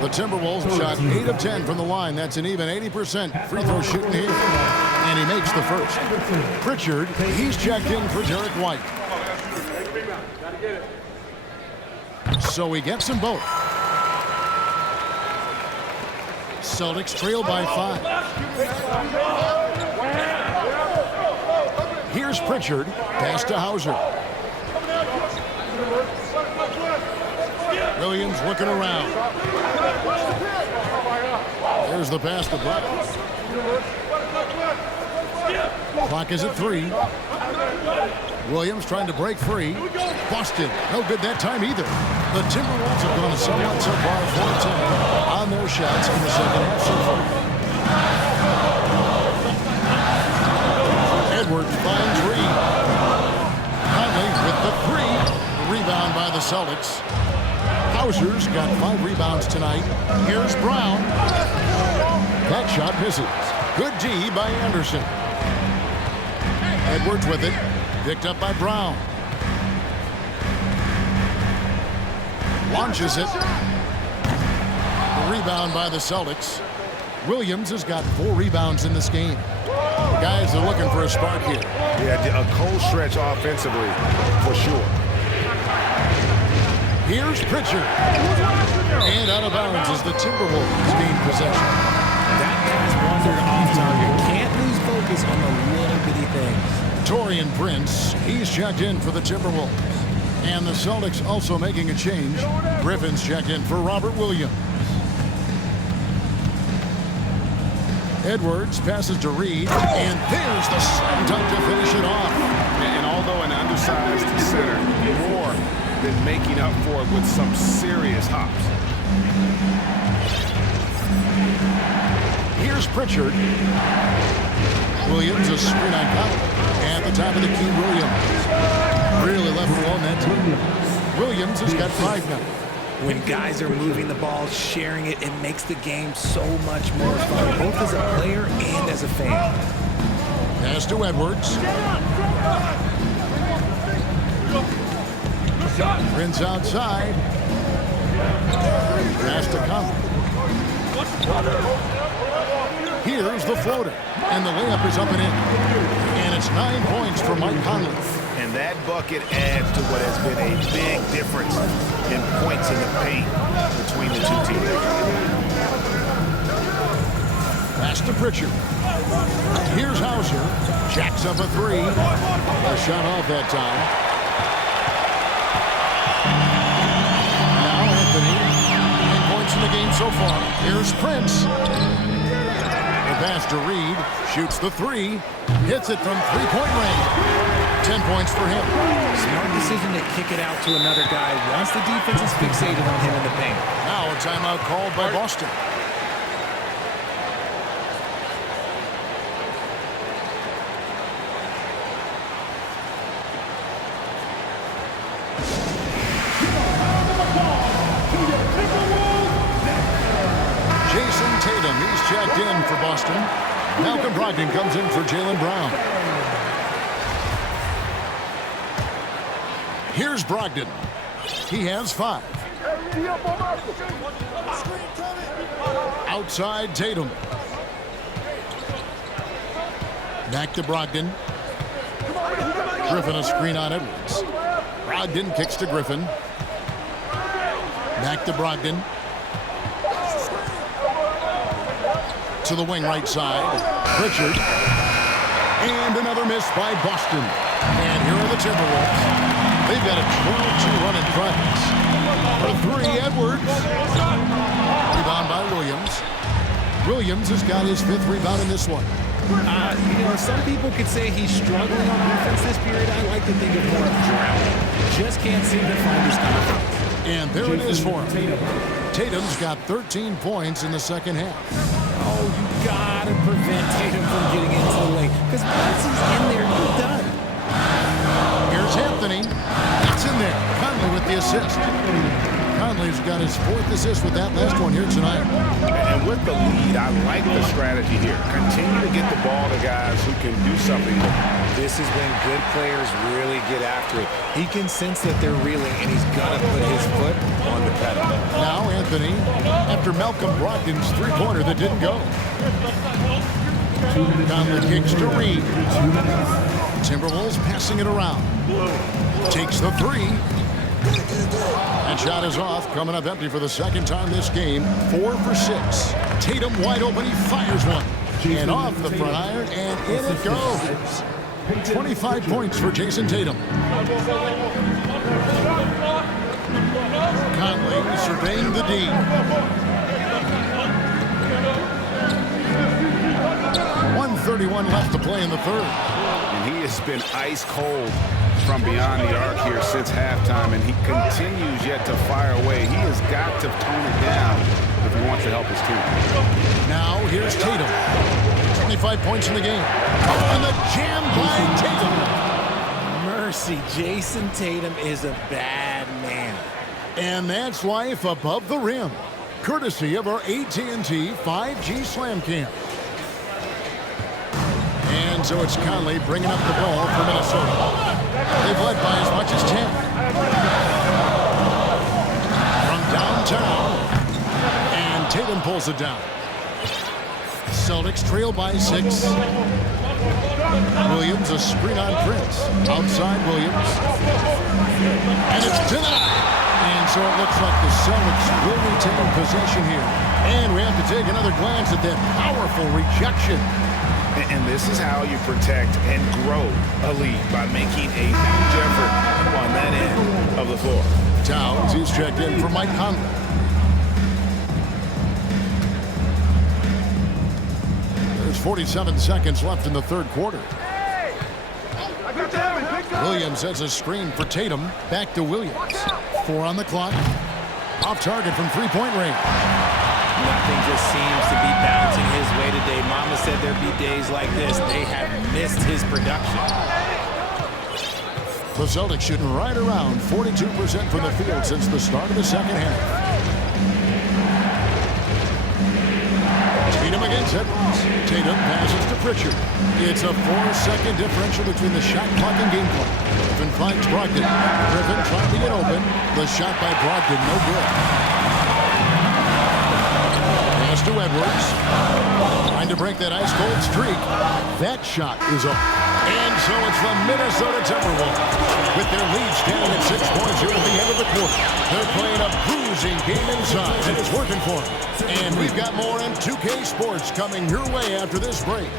The Timberwolves shot 8 of 10 from the line. That's an even 80% free throw shooting here. And he makes the first. Pritchard, he's checked in for Derek White. So he gets them both. Celtics trail by 5. Here's Pritchard. Pass to Hauser. Williams looking around. There's the pass to Brown. Clock is at 3. Williams trying to break free. Boston, no good that time either. The Timberwolves have gone somewhat so far 4-10 on their shots in the second half so far. Edwards finds Reed. Conley with the 3. Rebound by the Celtics. Hauser's got 5 rebounds tonight. Here's Brown. That shot misses. Good D by Anderson. Edwards with it. Picked up by Brown. Launches it. The rebound by the Celtics. Williams has got 4 rebounds in this game. Guys are looking for a spark here. Yeah, a cold stretch offensively, for sure. Here's Pritchard. And out of bounds as the Timberwolves gain possession. That pass wandered off target. Can't lose focus on the little bitty things. Taurean Prince, he's checked in for the Timberwolves. And the Celtics also making a change. Griffin's checked in for Robert Williams. Edwards passes to Reed, and there's the slam dunk to finish it off. And although an undersized center, more than making up for it with some serious hops. Here's Pritchard. Williams, a screen on Conley. At the top of the key, Williams. Really left alone that time. Williams has got 5 now. When guys are moving the ball, sharing it, it makes the game so much more fun, both as a player and as a fan. Pass to Edwards. Prince outside. Pass to Conley. Here's the floater. And the layup is up and in. And it's 9 points for Mike Conley. And that bucket adds to what has been a big difference in points in the paint between the 2 teams. Pass to Pritchard. Here's Hauser. Jacks up a 3. A shot off that time. Now Anthony. 9 points in the game so far. Here's Prince. The pass to Reed. Shoots the 3. Hits it from 3-point range. 10 points for him. Smart decision to kick it out to another guy once the defense is fixated on him in the paint. Now a timeout called by Boston. Jason Tatum, he's checked in for Boston. Malcolm Brogdon comes in for Jaylen Brown. Here's Brogdon. He has 5. Outside Tatum. Back to Brogdon. Griffin a screen on Edwards. Brogdon kicks to Griffin. Back to Brogdon. To the wing right side. Pritchard. And another miss by Boston. And here are the Timberwolves. They've got a 12-2 run in front. For three, Edwards. Rebound by Williams. Williams has got his 5th rebound in this one. Some people could say he's struggling on offense this period. I like to think of more of drowning. Just can't seem to find his confidence. And there it is for him. Tatum's got 13 points in the second half. Oh, you gotta prevent Tatum from getting into the lane. Because once he's in there, you're done. Here's Anthony. It's in there. Conley with the assist. Conley's got his 4th assist with that last one here tonight. And with the lead, I like the strategy here. Continue to get the ball to guys who can do something with it. This is when good players really get after it. He can sense that they're reeling, and he's gonna put his foot on the pedal. Now Anthony, after Malcolm Brogdon's 3-pointer that didn't go. Conley kicks to Reed. Timberwolves passing it around. Takes the 3. And shot is off, coming up empty for the second time this game. 4 for 6. Tatum wide open, he fires one. And off the front iron, and in it goes. 25 points for Jason Tatum. Conley surveying the D. 1:31 left to play in the third. And he has been ice cold from beyond the arc here since halftime, and he continues yet to fire away. He has got to tone it down if he wants to help his team. Now here's Tatum. 25 points in the game. And the jam by Tatum. Mercy, Jason Tatum is a bad man. And that's life above the rim. Courtesy of our AT&T 5G Slam Cam. And so it's Conley bringing up the ball for Minnesota. They've led by as much as 10. From downtown. And Tatum pulls it down. Celtics trail by 6. Williams, a screen on Prince. Outside Williams. And it's denied. And so it looks like the Celtics will retain possession here. And we have to take another glance at that powerful rejection. And this is how you protect and grow a lead, by making a huge effort on that end of the floor. Towns, he's checked in for Mike Conley. There's 47 seconds left in the third quarter. Williams has a screen for Tatum. Back to Williams. 4 on the clock. Off target from 3-point range. Nothing just seems to be bouncing his way today. Mama said there'd be days like this. They have missed his production. The Celtics shooting right around 42% from the field since the start of the second half. Tatum against Edwards. Tatum passes to Pritchard. It's a 4-second differential between the shot clock and game clock. Griffin finds Brogdon. Griffin trying to get open. The shot by Brogdon, no good. Pass to Edwards. Trying to break that ice-cold streak. That shot is up. And so it's the Minnesota Timberwolves. With their lead standing at 6 points here at the end of the quarter. They're playing a bruising game inside, and it's working for them. And we've got more on 2K Sports coming your way after this break.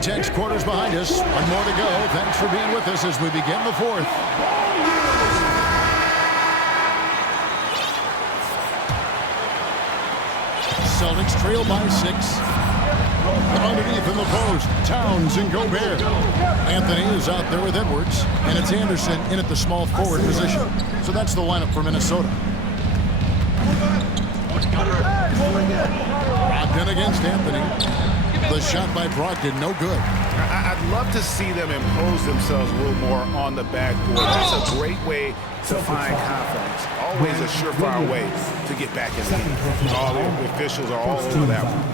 Tense quarters behind us. One more to go. Thanks for being with us as we begin the fourth. Celtics trail by 6. Underneath in the post, Towns and Gobert. Anthony is out there with Edwards, and it's Anderson in at the small forward position. So that's the lineup for Minnesota. Brogdon against Anthony. The shot by Brogdon, no good. I'd love to see them impose themselves a little more on the backboard. That's a great way to find confidence. Always a surefire way to get back in the game. All the officials are all over that one.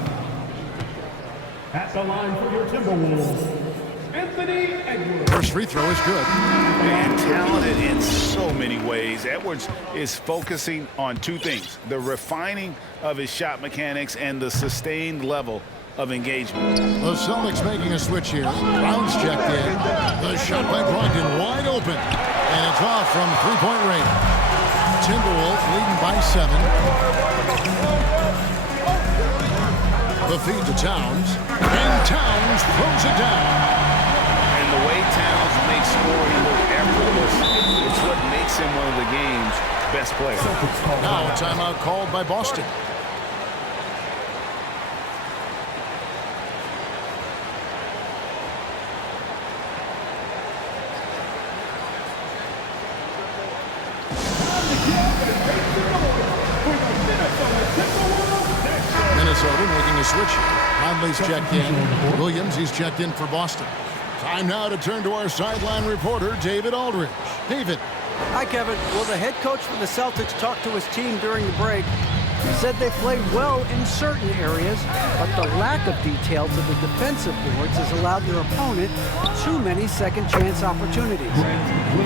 At the line for your Timberwolves, Anthony Edwards. First free throw is good. And talented in so many ways. Edwards is focusing on 2 things: the refining of his shot mechanics and the sustained level of engagement. The Celtics making a switch here. Brown's checked in. The shot by Brogdon wide open. And it's off from 3-point range. Timberwolves leading by 7. The feed to Towns. And Towns throws it down. And the way Towns makes scoring look effortless, it's what makes him one of the game's best players. Now a timeout called by Boston. Minnesota making a switch here. Conley's checked in. Williams, he's checked in for Boston. Time now to turn to our sideline reporter, David Aldridge. David. Hi, Kevin. Well, the head coach for the Celtics talked to his team during the break. He said they played well in certain areas, but the lack of details of the defensive boards has allowed their opponent too many second-chance opportunities.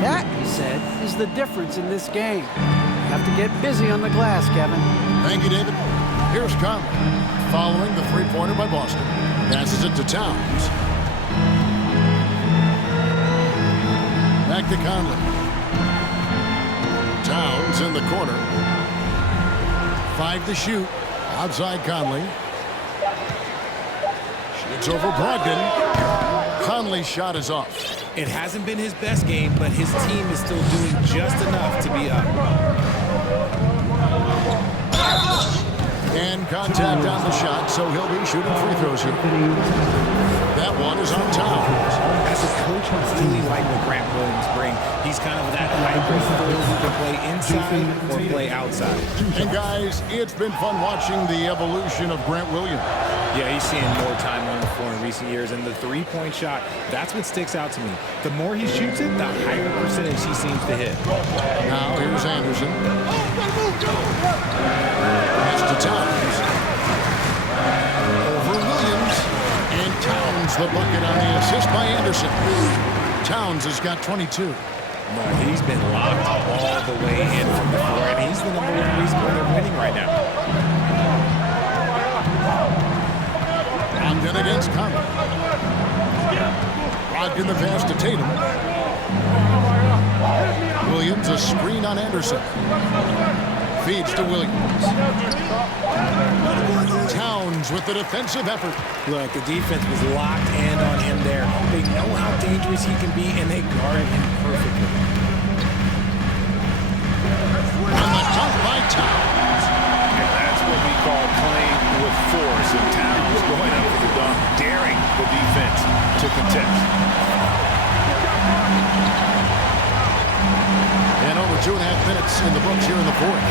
That, he said, is the difference in this game. You have to get busy on the glass, Kevin. Thank you, David. Here's Conley. Following the three-pointer by Boston. Passes it to Towns. Back to Conley. Towns in the corner. 5 to shoot. Outside Conley. Shoots over Brogdon. Conley's shot is off. It hasn't been his best game, but his team is still doing just enough to be up. And contact on the shot, so he'll be shooting free throws here. That one is on Towns. As a coach, I really like what Grant Williams brings. He's kind of that hybrid forward who can play inside or play outside. And guys, it's been fun watching the evolution of Grant Williams. Yeah, he's seeing more time on the floor in recent years, and the three-point shot, that's what sticks out to me. The more he shoots it, the higher percentage he seems to hit. Now here's Anderson. Pass to Towns. Over Williams. And Towns the bucket on the assist by Anderson. Towns has got 22. He's been locked all the way in from the floor, and he's the number one reason why they're winning right now. Brogdon against Conley. Brogdon the pass to Tatum. Williams a screen on Anderson. Feeds to Williams. Towns with the defensive effort. Look, the defense was locked and on him there. They know how dangerous he can be, and they guarded him perfectly. And the dunk by Towns. And that's what we call playing with force. And Towns going up for the dunk, daring the defense to contest. And over 2.5 minutes in the books here in the fourth.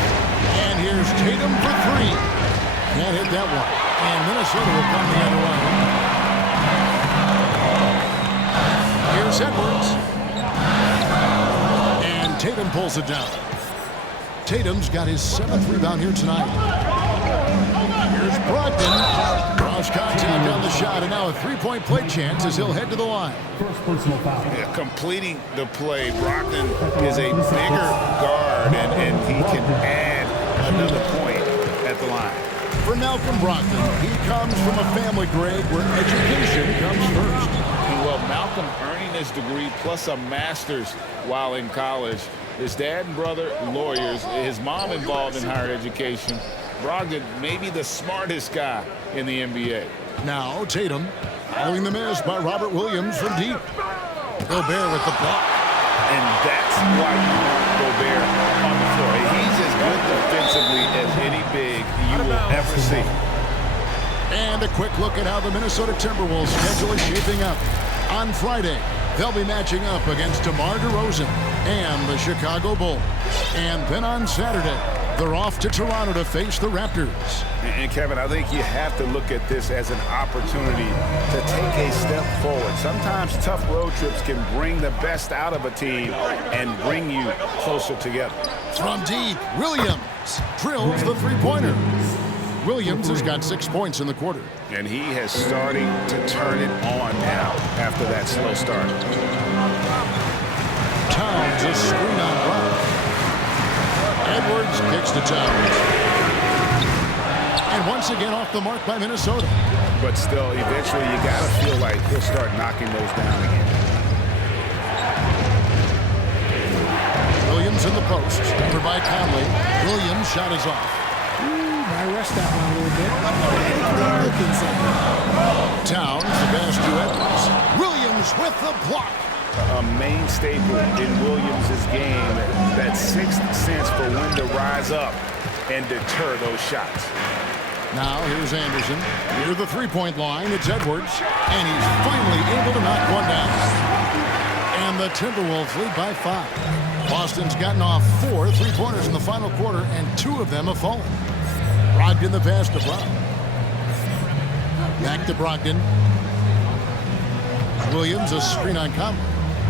And here's Tatum for 3. Can't hit that one. And Minnesota will come the other way. Here's Edwards. And Tatum pulls it down. Tatum's got his 7th rebound here tonight. Here's Brogdon. Cross contact on the shot, and now a three-point play chance as he'll head to the line. Yeah, completing the play. Brogdon is a bigger guard, and he can add another point at the line. For Malcolm Brogdon, he comes from a family, Greg, where education comes first. Well, Malcolm earning his degree plus a master's while in college. His dad and brother, lawyers. His mom involved in higher education. Brogdon may be the smartest guy in the NBA. Now Tatum, following the miss by Robert Williams from deep. Gobert with the block. And that's why you want Gobert on the floor. He's as good defensively as any big you will ever see. And a quick look at how the Minnesota Timberwolves schedule is shaping up. On Friday, they'll be matching up against DeMar DeRozan and the Chicago Bulls. And then on Saturday, they're off to Toronto to face the Raptors. And Kevin, I think you have to look at this as an opportunity to take a step forward. Sometimes tough road trips can bring the best out of a team and bring you closer together. From deep, Williams drills the three-pointer. Williams has got 6 points in the quarter. And he has starting to turn it on now after that slow start. Towns a screen on Brown. Edwards kicks to Towns. And once again off the mark by Minnesota. But still, eventually you got to feel like he'll start knocking those down again. Williams in the post. Over by Conley. Williams' shot is off. I rushed that one a little bit. Look inside. Towns, the pass to Edwards. Williams with the block. A main staple in Williams' game, that sixth sense for when to rise up and deter those shots. Now here's Anderson. Near the three-point line, it's Edwards. And he's finally able to knock one down. And the Timberwolves lead by 5. Boston's gotten off 4 3-pointers in the final quarter, and 2 of them have fallen. Brogdon the pass to Brown. Back to Brogdon. Williams, a screen on Conley.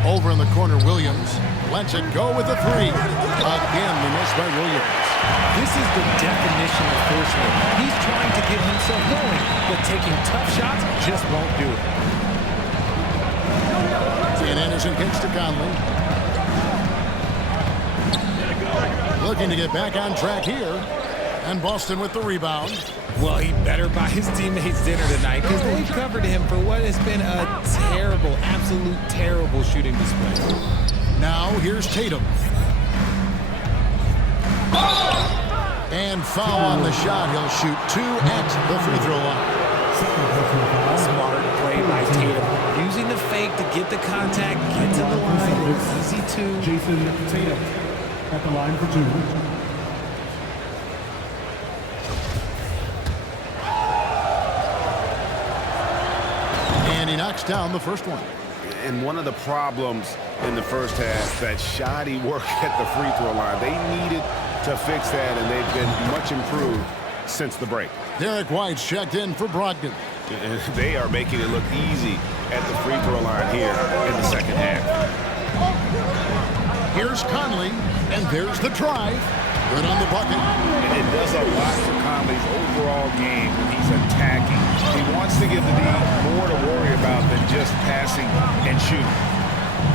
Over in the corner, Williams lets it go with a 3. Again, the miss by Williams. This is the definition of force work. He's trying to get himself going, but taking tough shots just won't do it. And Anderson kicks to Conley. Looking to get back on track here. And Boston with the rebound. Well, he better buy his teammates dinner tonight because they've covered him for what has been a terrible, absolute terrible shooting display. Now here's Tatum. And foul on the shot. He'll shoot 2 at the free throw line. Smart play by Tatum. Using the fake to get the contact, get to the line. Easy 2. Jason Tatum at the line for 2. And he knocks down the first one. And one of the problems in the first half, that shoddy work at the free throw line. They needed to fix that, and they've been much improved since the break. Derek White's checked in for Brogdon. And they are making it look easy at the free throw line here in the second half. Here's Conley, and there's the drive. Good on the bucket. And it does a lot for Conley's overall game when he's attacking. He wants to give the D more to worry about than just passing and shooting.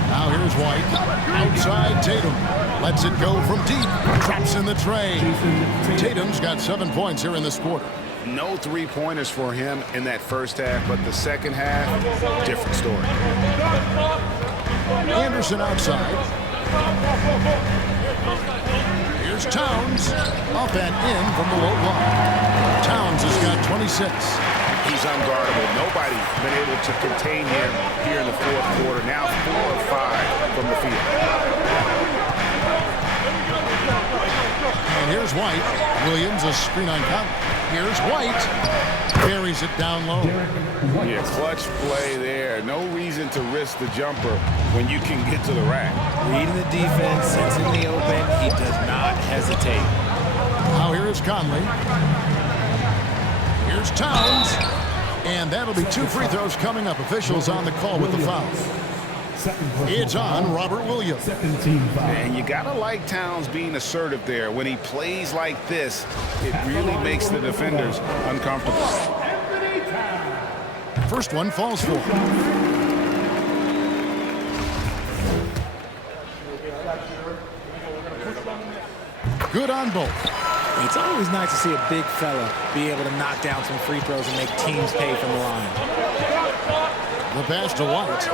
Now here's White. Outside Tatum. Lets it go from deep. Traps in the tray. Tatum's got 7 points here in this quarter. No three-pointers for him in that first half, but the second half, different story. Anderson outside. Here's Towns. Up and in from the low block. Towns has got 26. He's unguardable. Nobody been able to contain him here in the fourth quarter. Now 4 or 5 from the field. And here's White. Williams, a screen on Conley. Here's White. Carries it down low. Yeah, clutch play there. No reason to risk the jumper when you can get to the rack. Reading the defense, sensing the open, he does not hesitate. Now here is Conley. Here's Towns. And that'll be 2 free throws coming up. Officials on the call with the foul. It's on Robert Williams. And you gotta like Towns being assertive there. When he plays like this, it really makes the defenders uncomfortable. First one falls for him. Good on both. It's always nice to see a big fella be able to knock down some free throws and make teams pay from the line. The pass to White.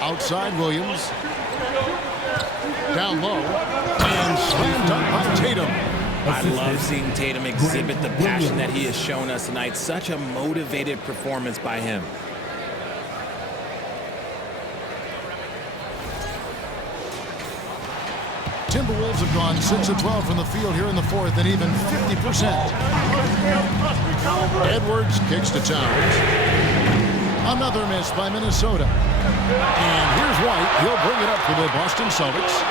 Outside Williams. Down low. And slammed dunk by Tatum. I love seeing Tatum exhibit the passion that he has shown us tonight. Such a motivated performance by him. Timberwolves have gone 6 of 12 from the field here in the fourth and even 50%. Edwards kicks to Towns. Another miss by Minnesota. And here's White. He'll bring it up for the Boston Celtics.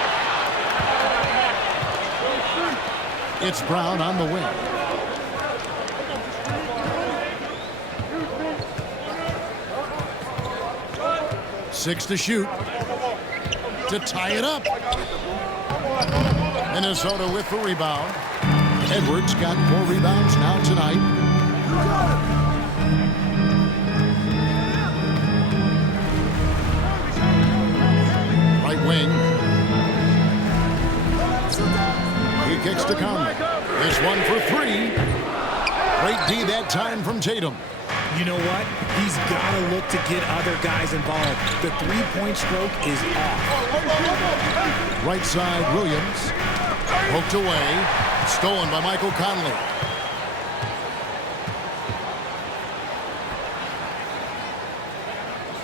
It's Brown on the wing. Six to shoot. To tie it up. Minnesota with the rebound. Edwards got 4 rebounds now tonight. Right wing. He kicks to Conley. This one for 3. Great D that time from Tatum. You know what? He's got to look to get other guys involved. The three-point stroke is off. Right side, Williams. Poked away. Stolen by Michael Conley.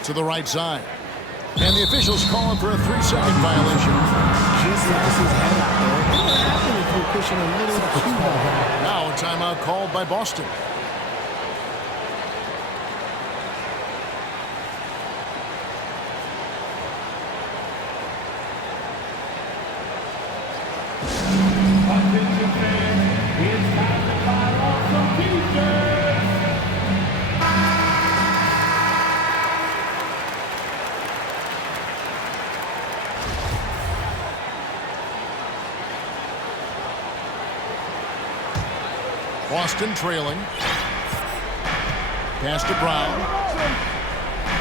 To the right side. And the officials calling for a 3-second violation. Just lost his head out there. What happened if we're pushing a little too hard? Now a timeout called by Boston. Boston trailing. Pass to Brown.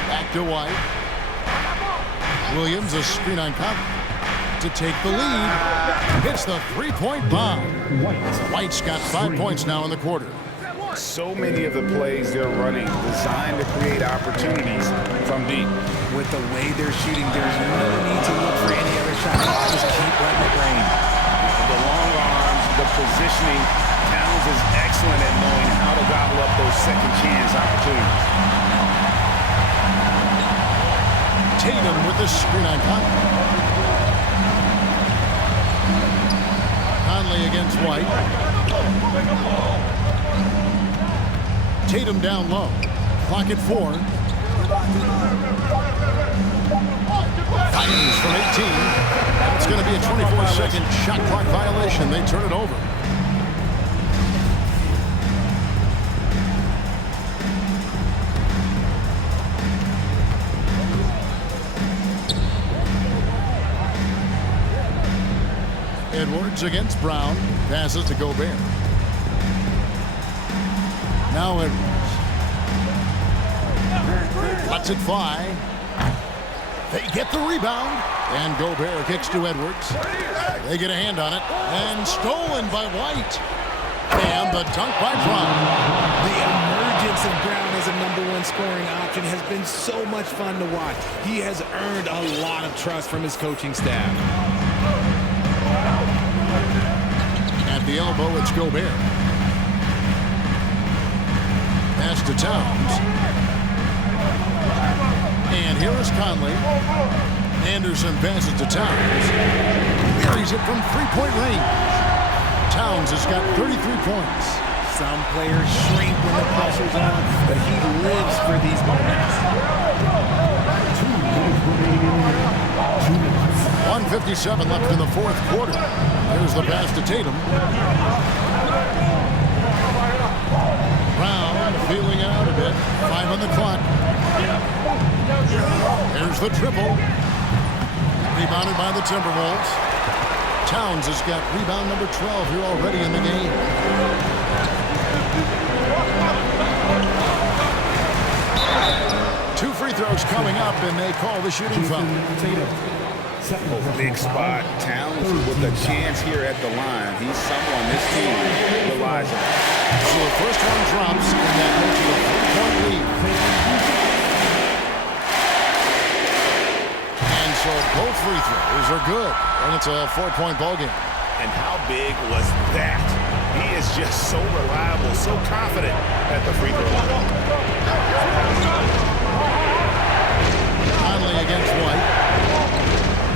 Back to White. Williams, a screen on Conley to take the lead. Hits the three-point bomb. White's got 5 points now in the quarter. So many of the plays they're running designed to create opportunities from deep. With the way they're shooting, there's no need to look for any other shots. Just keep letting it rain. The long arms, the positioning. Towns is excellent at knowing how to gobble up those second chance opportunities. Tatum with the screen on Conley. Conley against White. Tatum down low. Clock at 4. Fires from 18. It's going to be a 24-second shot clock violation. They turn it over. Edwards against Brown. Passes to Gobert. Now Edwards. Lets it fly. They get the rebound. And Gobert kicks to Edwards. They get a hand on it. And stolen by White. And the dunk by Brown. The emergence of Brown as a #1 scoring option has been so much fun to watch. He has earned a lot of trust from his coaching staff. At the elbow, it's Gobert. Pass to Towns. And here is Conley. Anderson passes to Towns. Buries it from three-point range. Towns has got 33 points. Some players shrink when the pressure's on, but he lives for these moments. 1:57 left in the fourth quarter. There's the pass to Tatum. Brown feeling it out a bit. 5 on the clock. There's the triple. Rebounded by the Timberwolves. Towns has got rebound number 12 here already in the game. Two free throws coming up, and they call the shooting foul. Big spot. Towns with a chance here at the line. He's someone this team relies on. So the first one drops, and that makes it a 3-point lead. And so both free throws are good, and it's a 4-point ball game. And how big was that? He is just so reliable, so confident at the free throw line. Conley against White.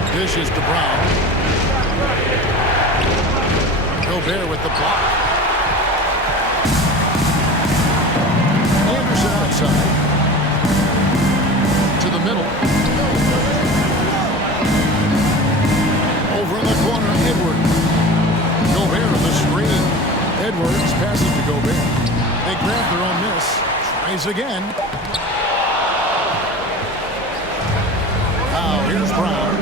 Dishes to Brown. Gobert with the block. Anderson outside. To the middle. Over in the corner, Edwards. Gobert with the screen. Edwards passes to Gobert. They grab their own miss. Tries again. Now here's Brown.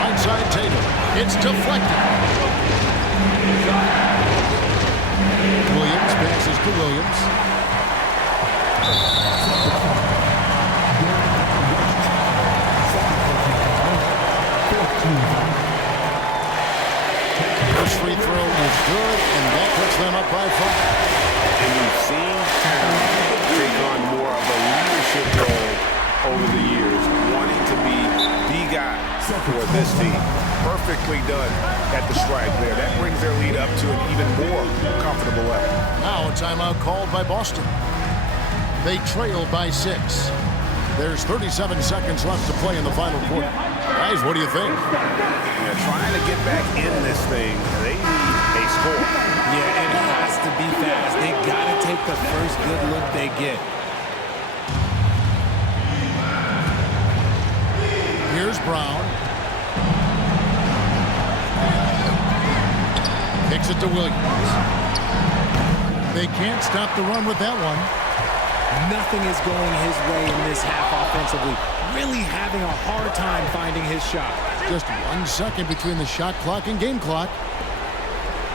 Right side Tatum. It's deflected. Williams passes to Williams. First free throw is good, and that puts them up by 5. And we've seen Town take on more of a leadership role over the years, wanting to be the guy for this team. Perfectly done at the strike there. That brings their lead up to an even more comfortable level. Now a timeout called by Boston. They trail by 6. There's 37 seconds left to play in the final quarter. Guys, what do you think? Yeah, trying to get back in this thing, they need a score. Yeah, it has to be fast. They got to take the first good look they get. Here's Brown. Kicks it to Williams. They can't stop the run with that one. Nothing is going his way in this half offensively. Really having a hard time finding his shot. Just 1 second between the shot clock and game clock.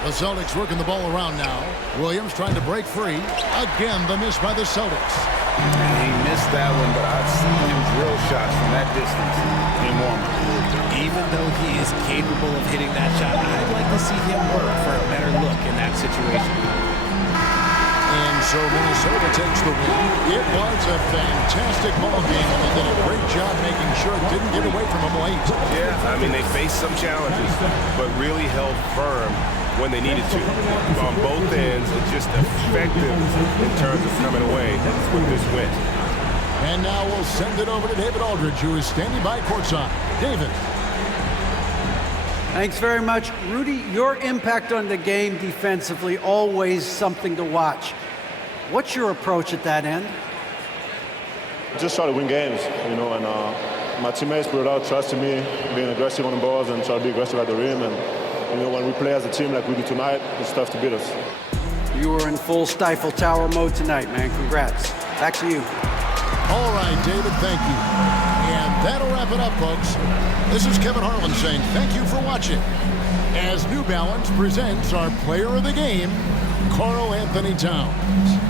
The Celtics working the ball around now. Williams trying to break free. Again, the miss by the Celtics. He missed that one, but I've seen him drill shots from that distance in warm-up. Even though he is capable of hitting that shot, I'd like to see him work for a better look in that situation. And so Minnesota takes the win. It was a fantastic ball game, and they did a great job making sure it didn't get away from them late. Yeah, I mean, they faced some challenges, but really held firm when they needed to. On both ends, and just effective in terms of coming away with this win. And now we'll send it over to David Aldridge, who is standing by courtside. David. Thanks very much. Rudy, your impact on the game defensively, always something to watch. What's your approach at that end? Just try to win games, you know, and my teammates put it out, trusting me, being aggressive on the balls and try to be aggressive at the rim. And, you know, when we play as a team like we do tonight, it's tough to beat us. You were in full Stifle Tower mode tonight, man. Congrats. Back to you. All right, David, thank you. And that'll wrap it up, folks. This is Kevin Harlan saying thank you for watching as New Balance presents our player of the game, Karl-Anthony Towns.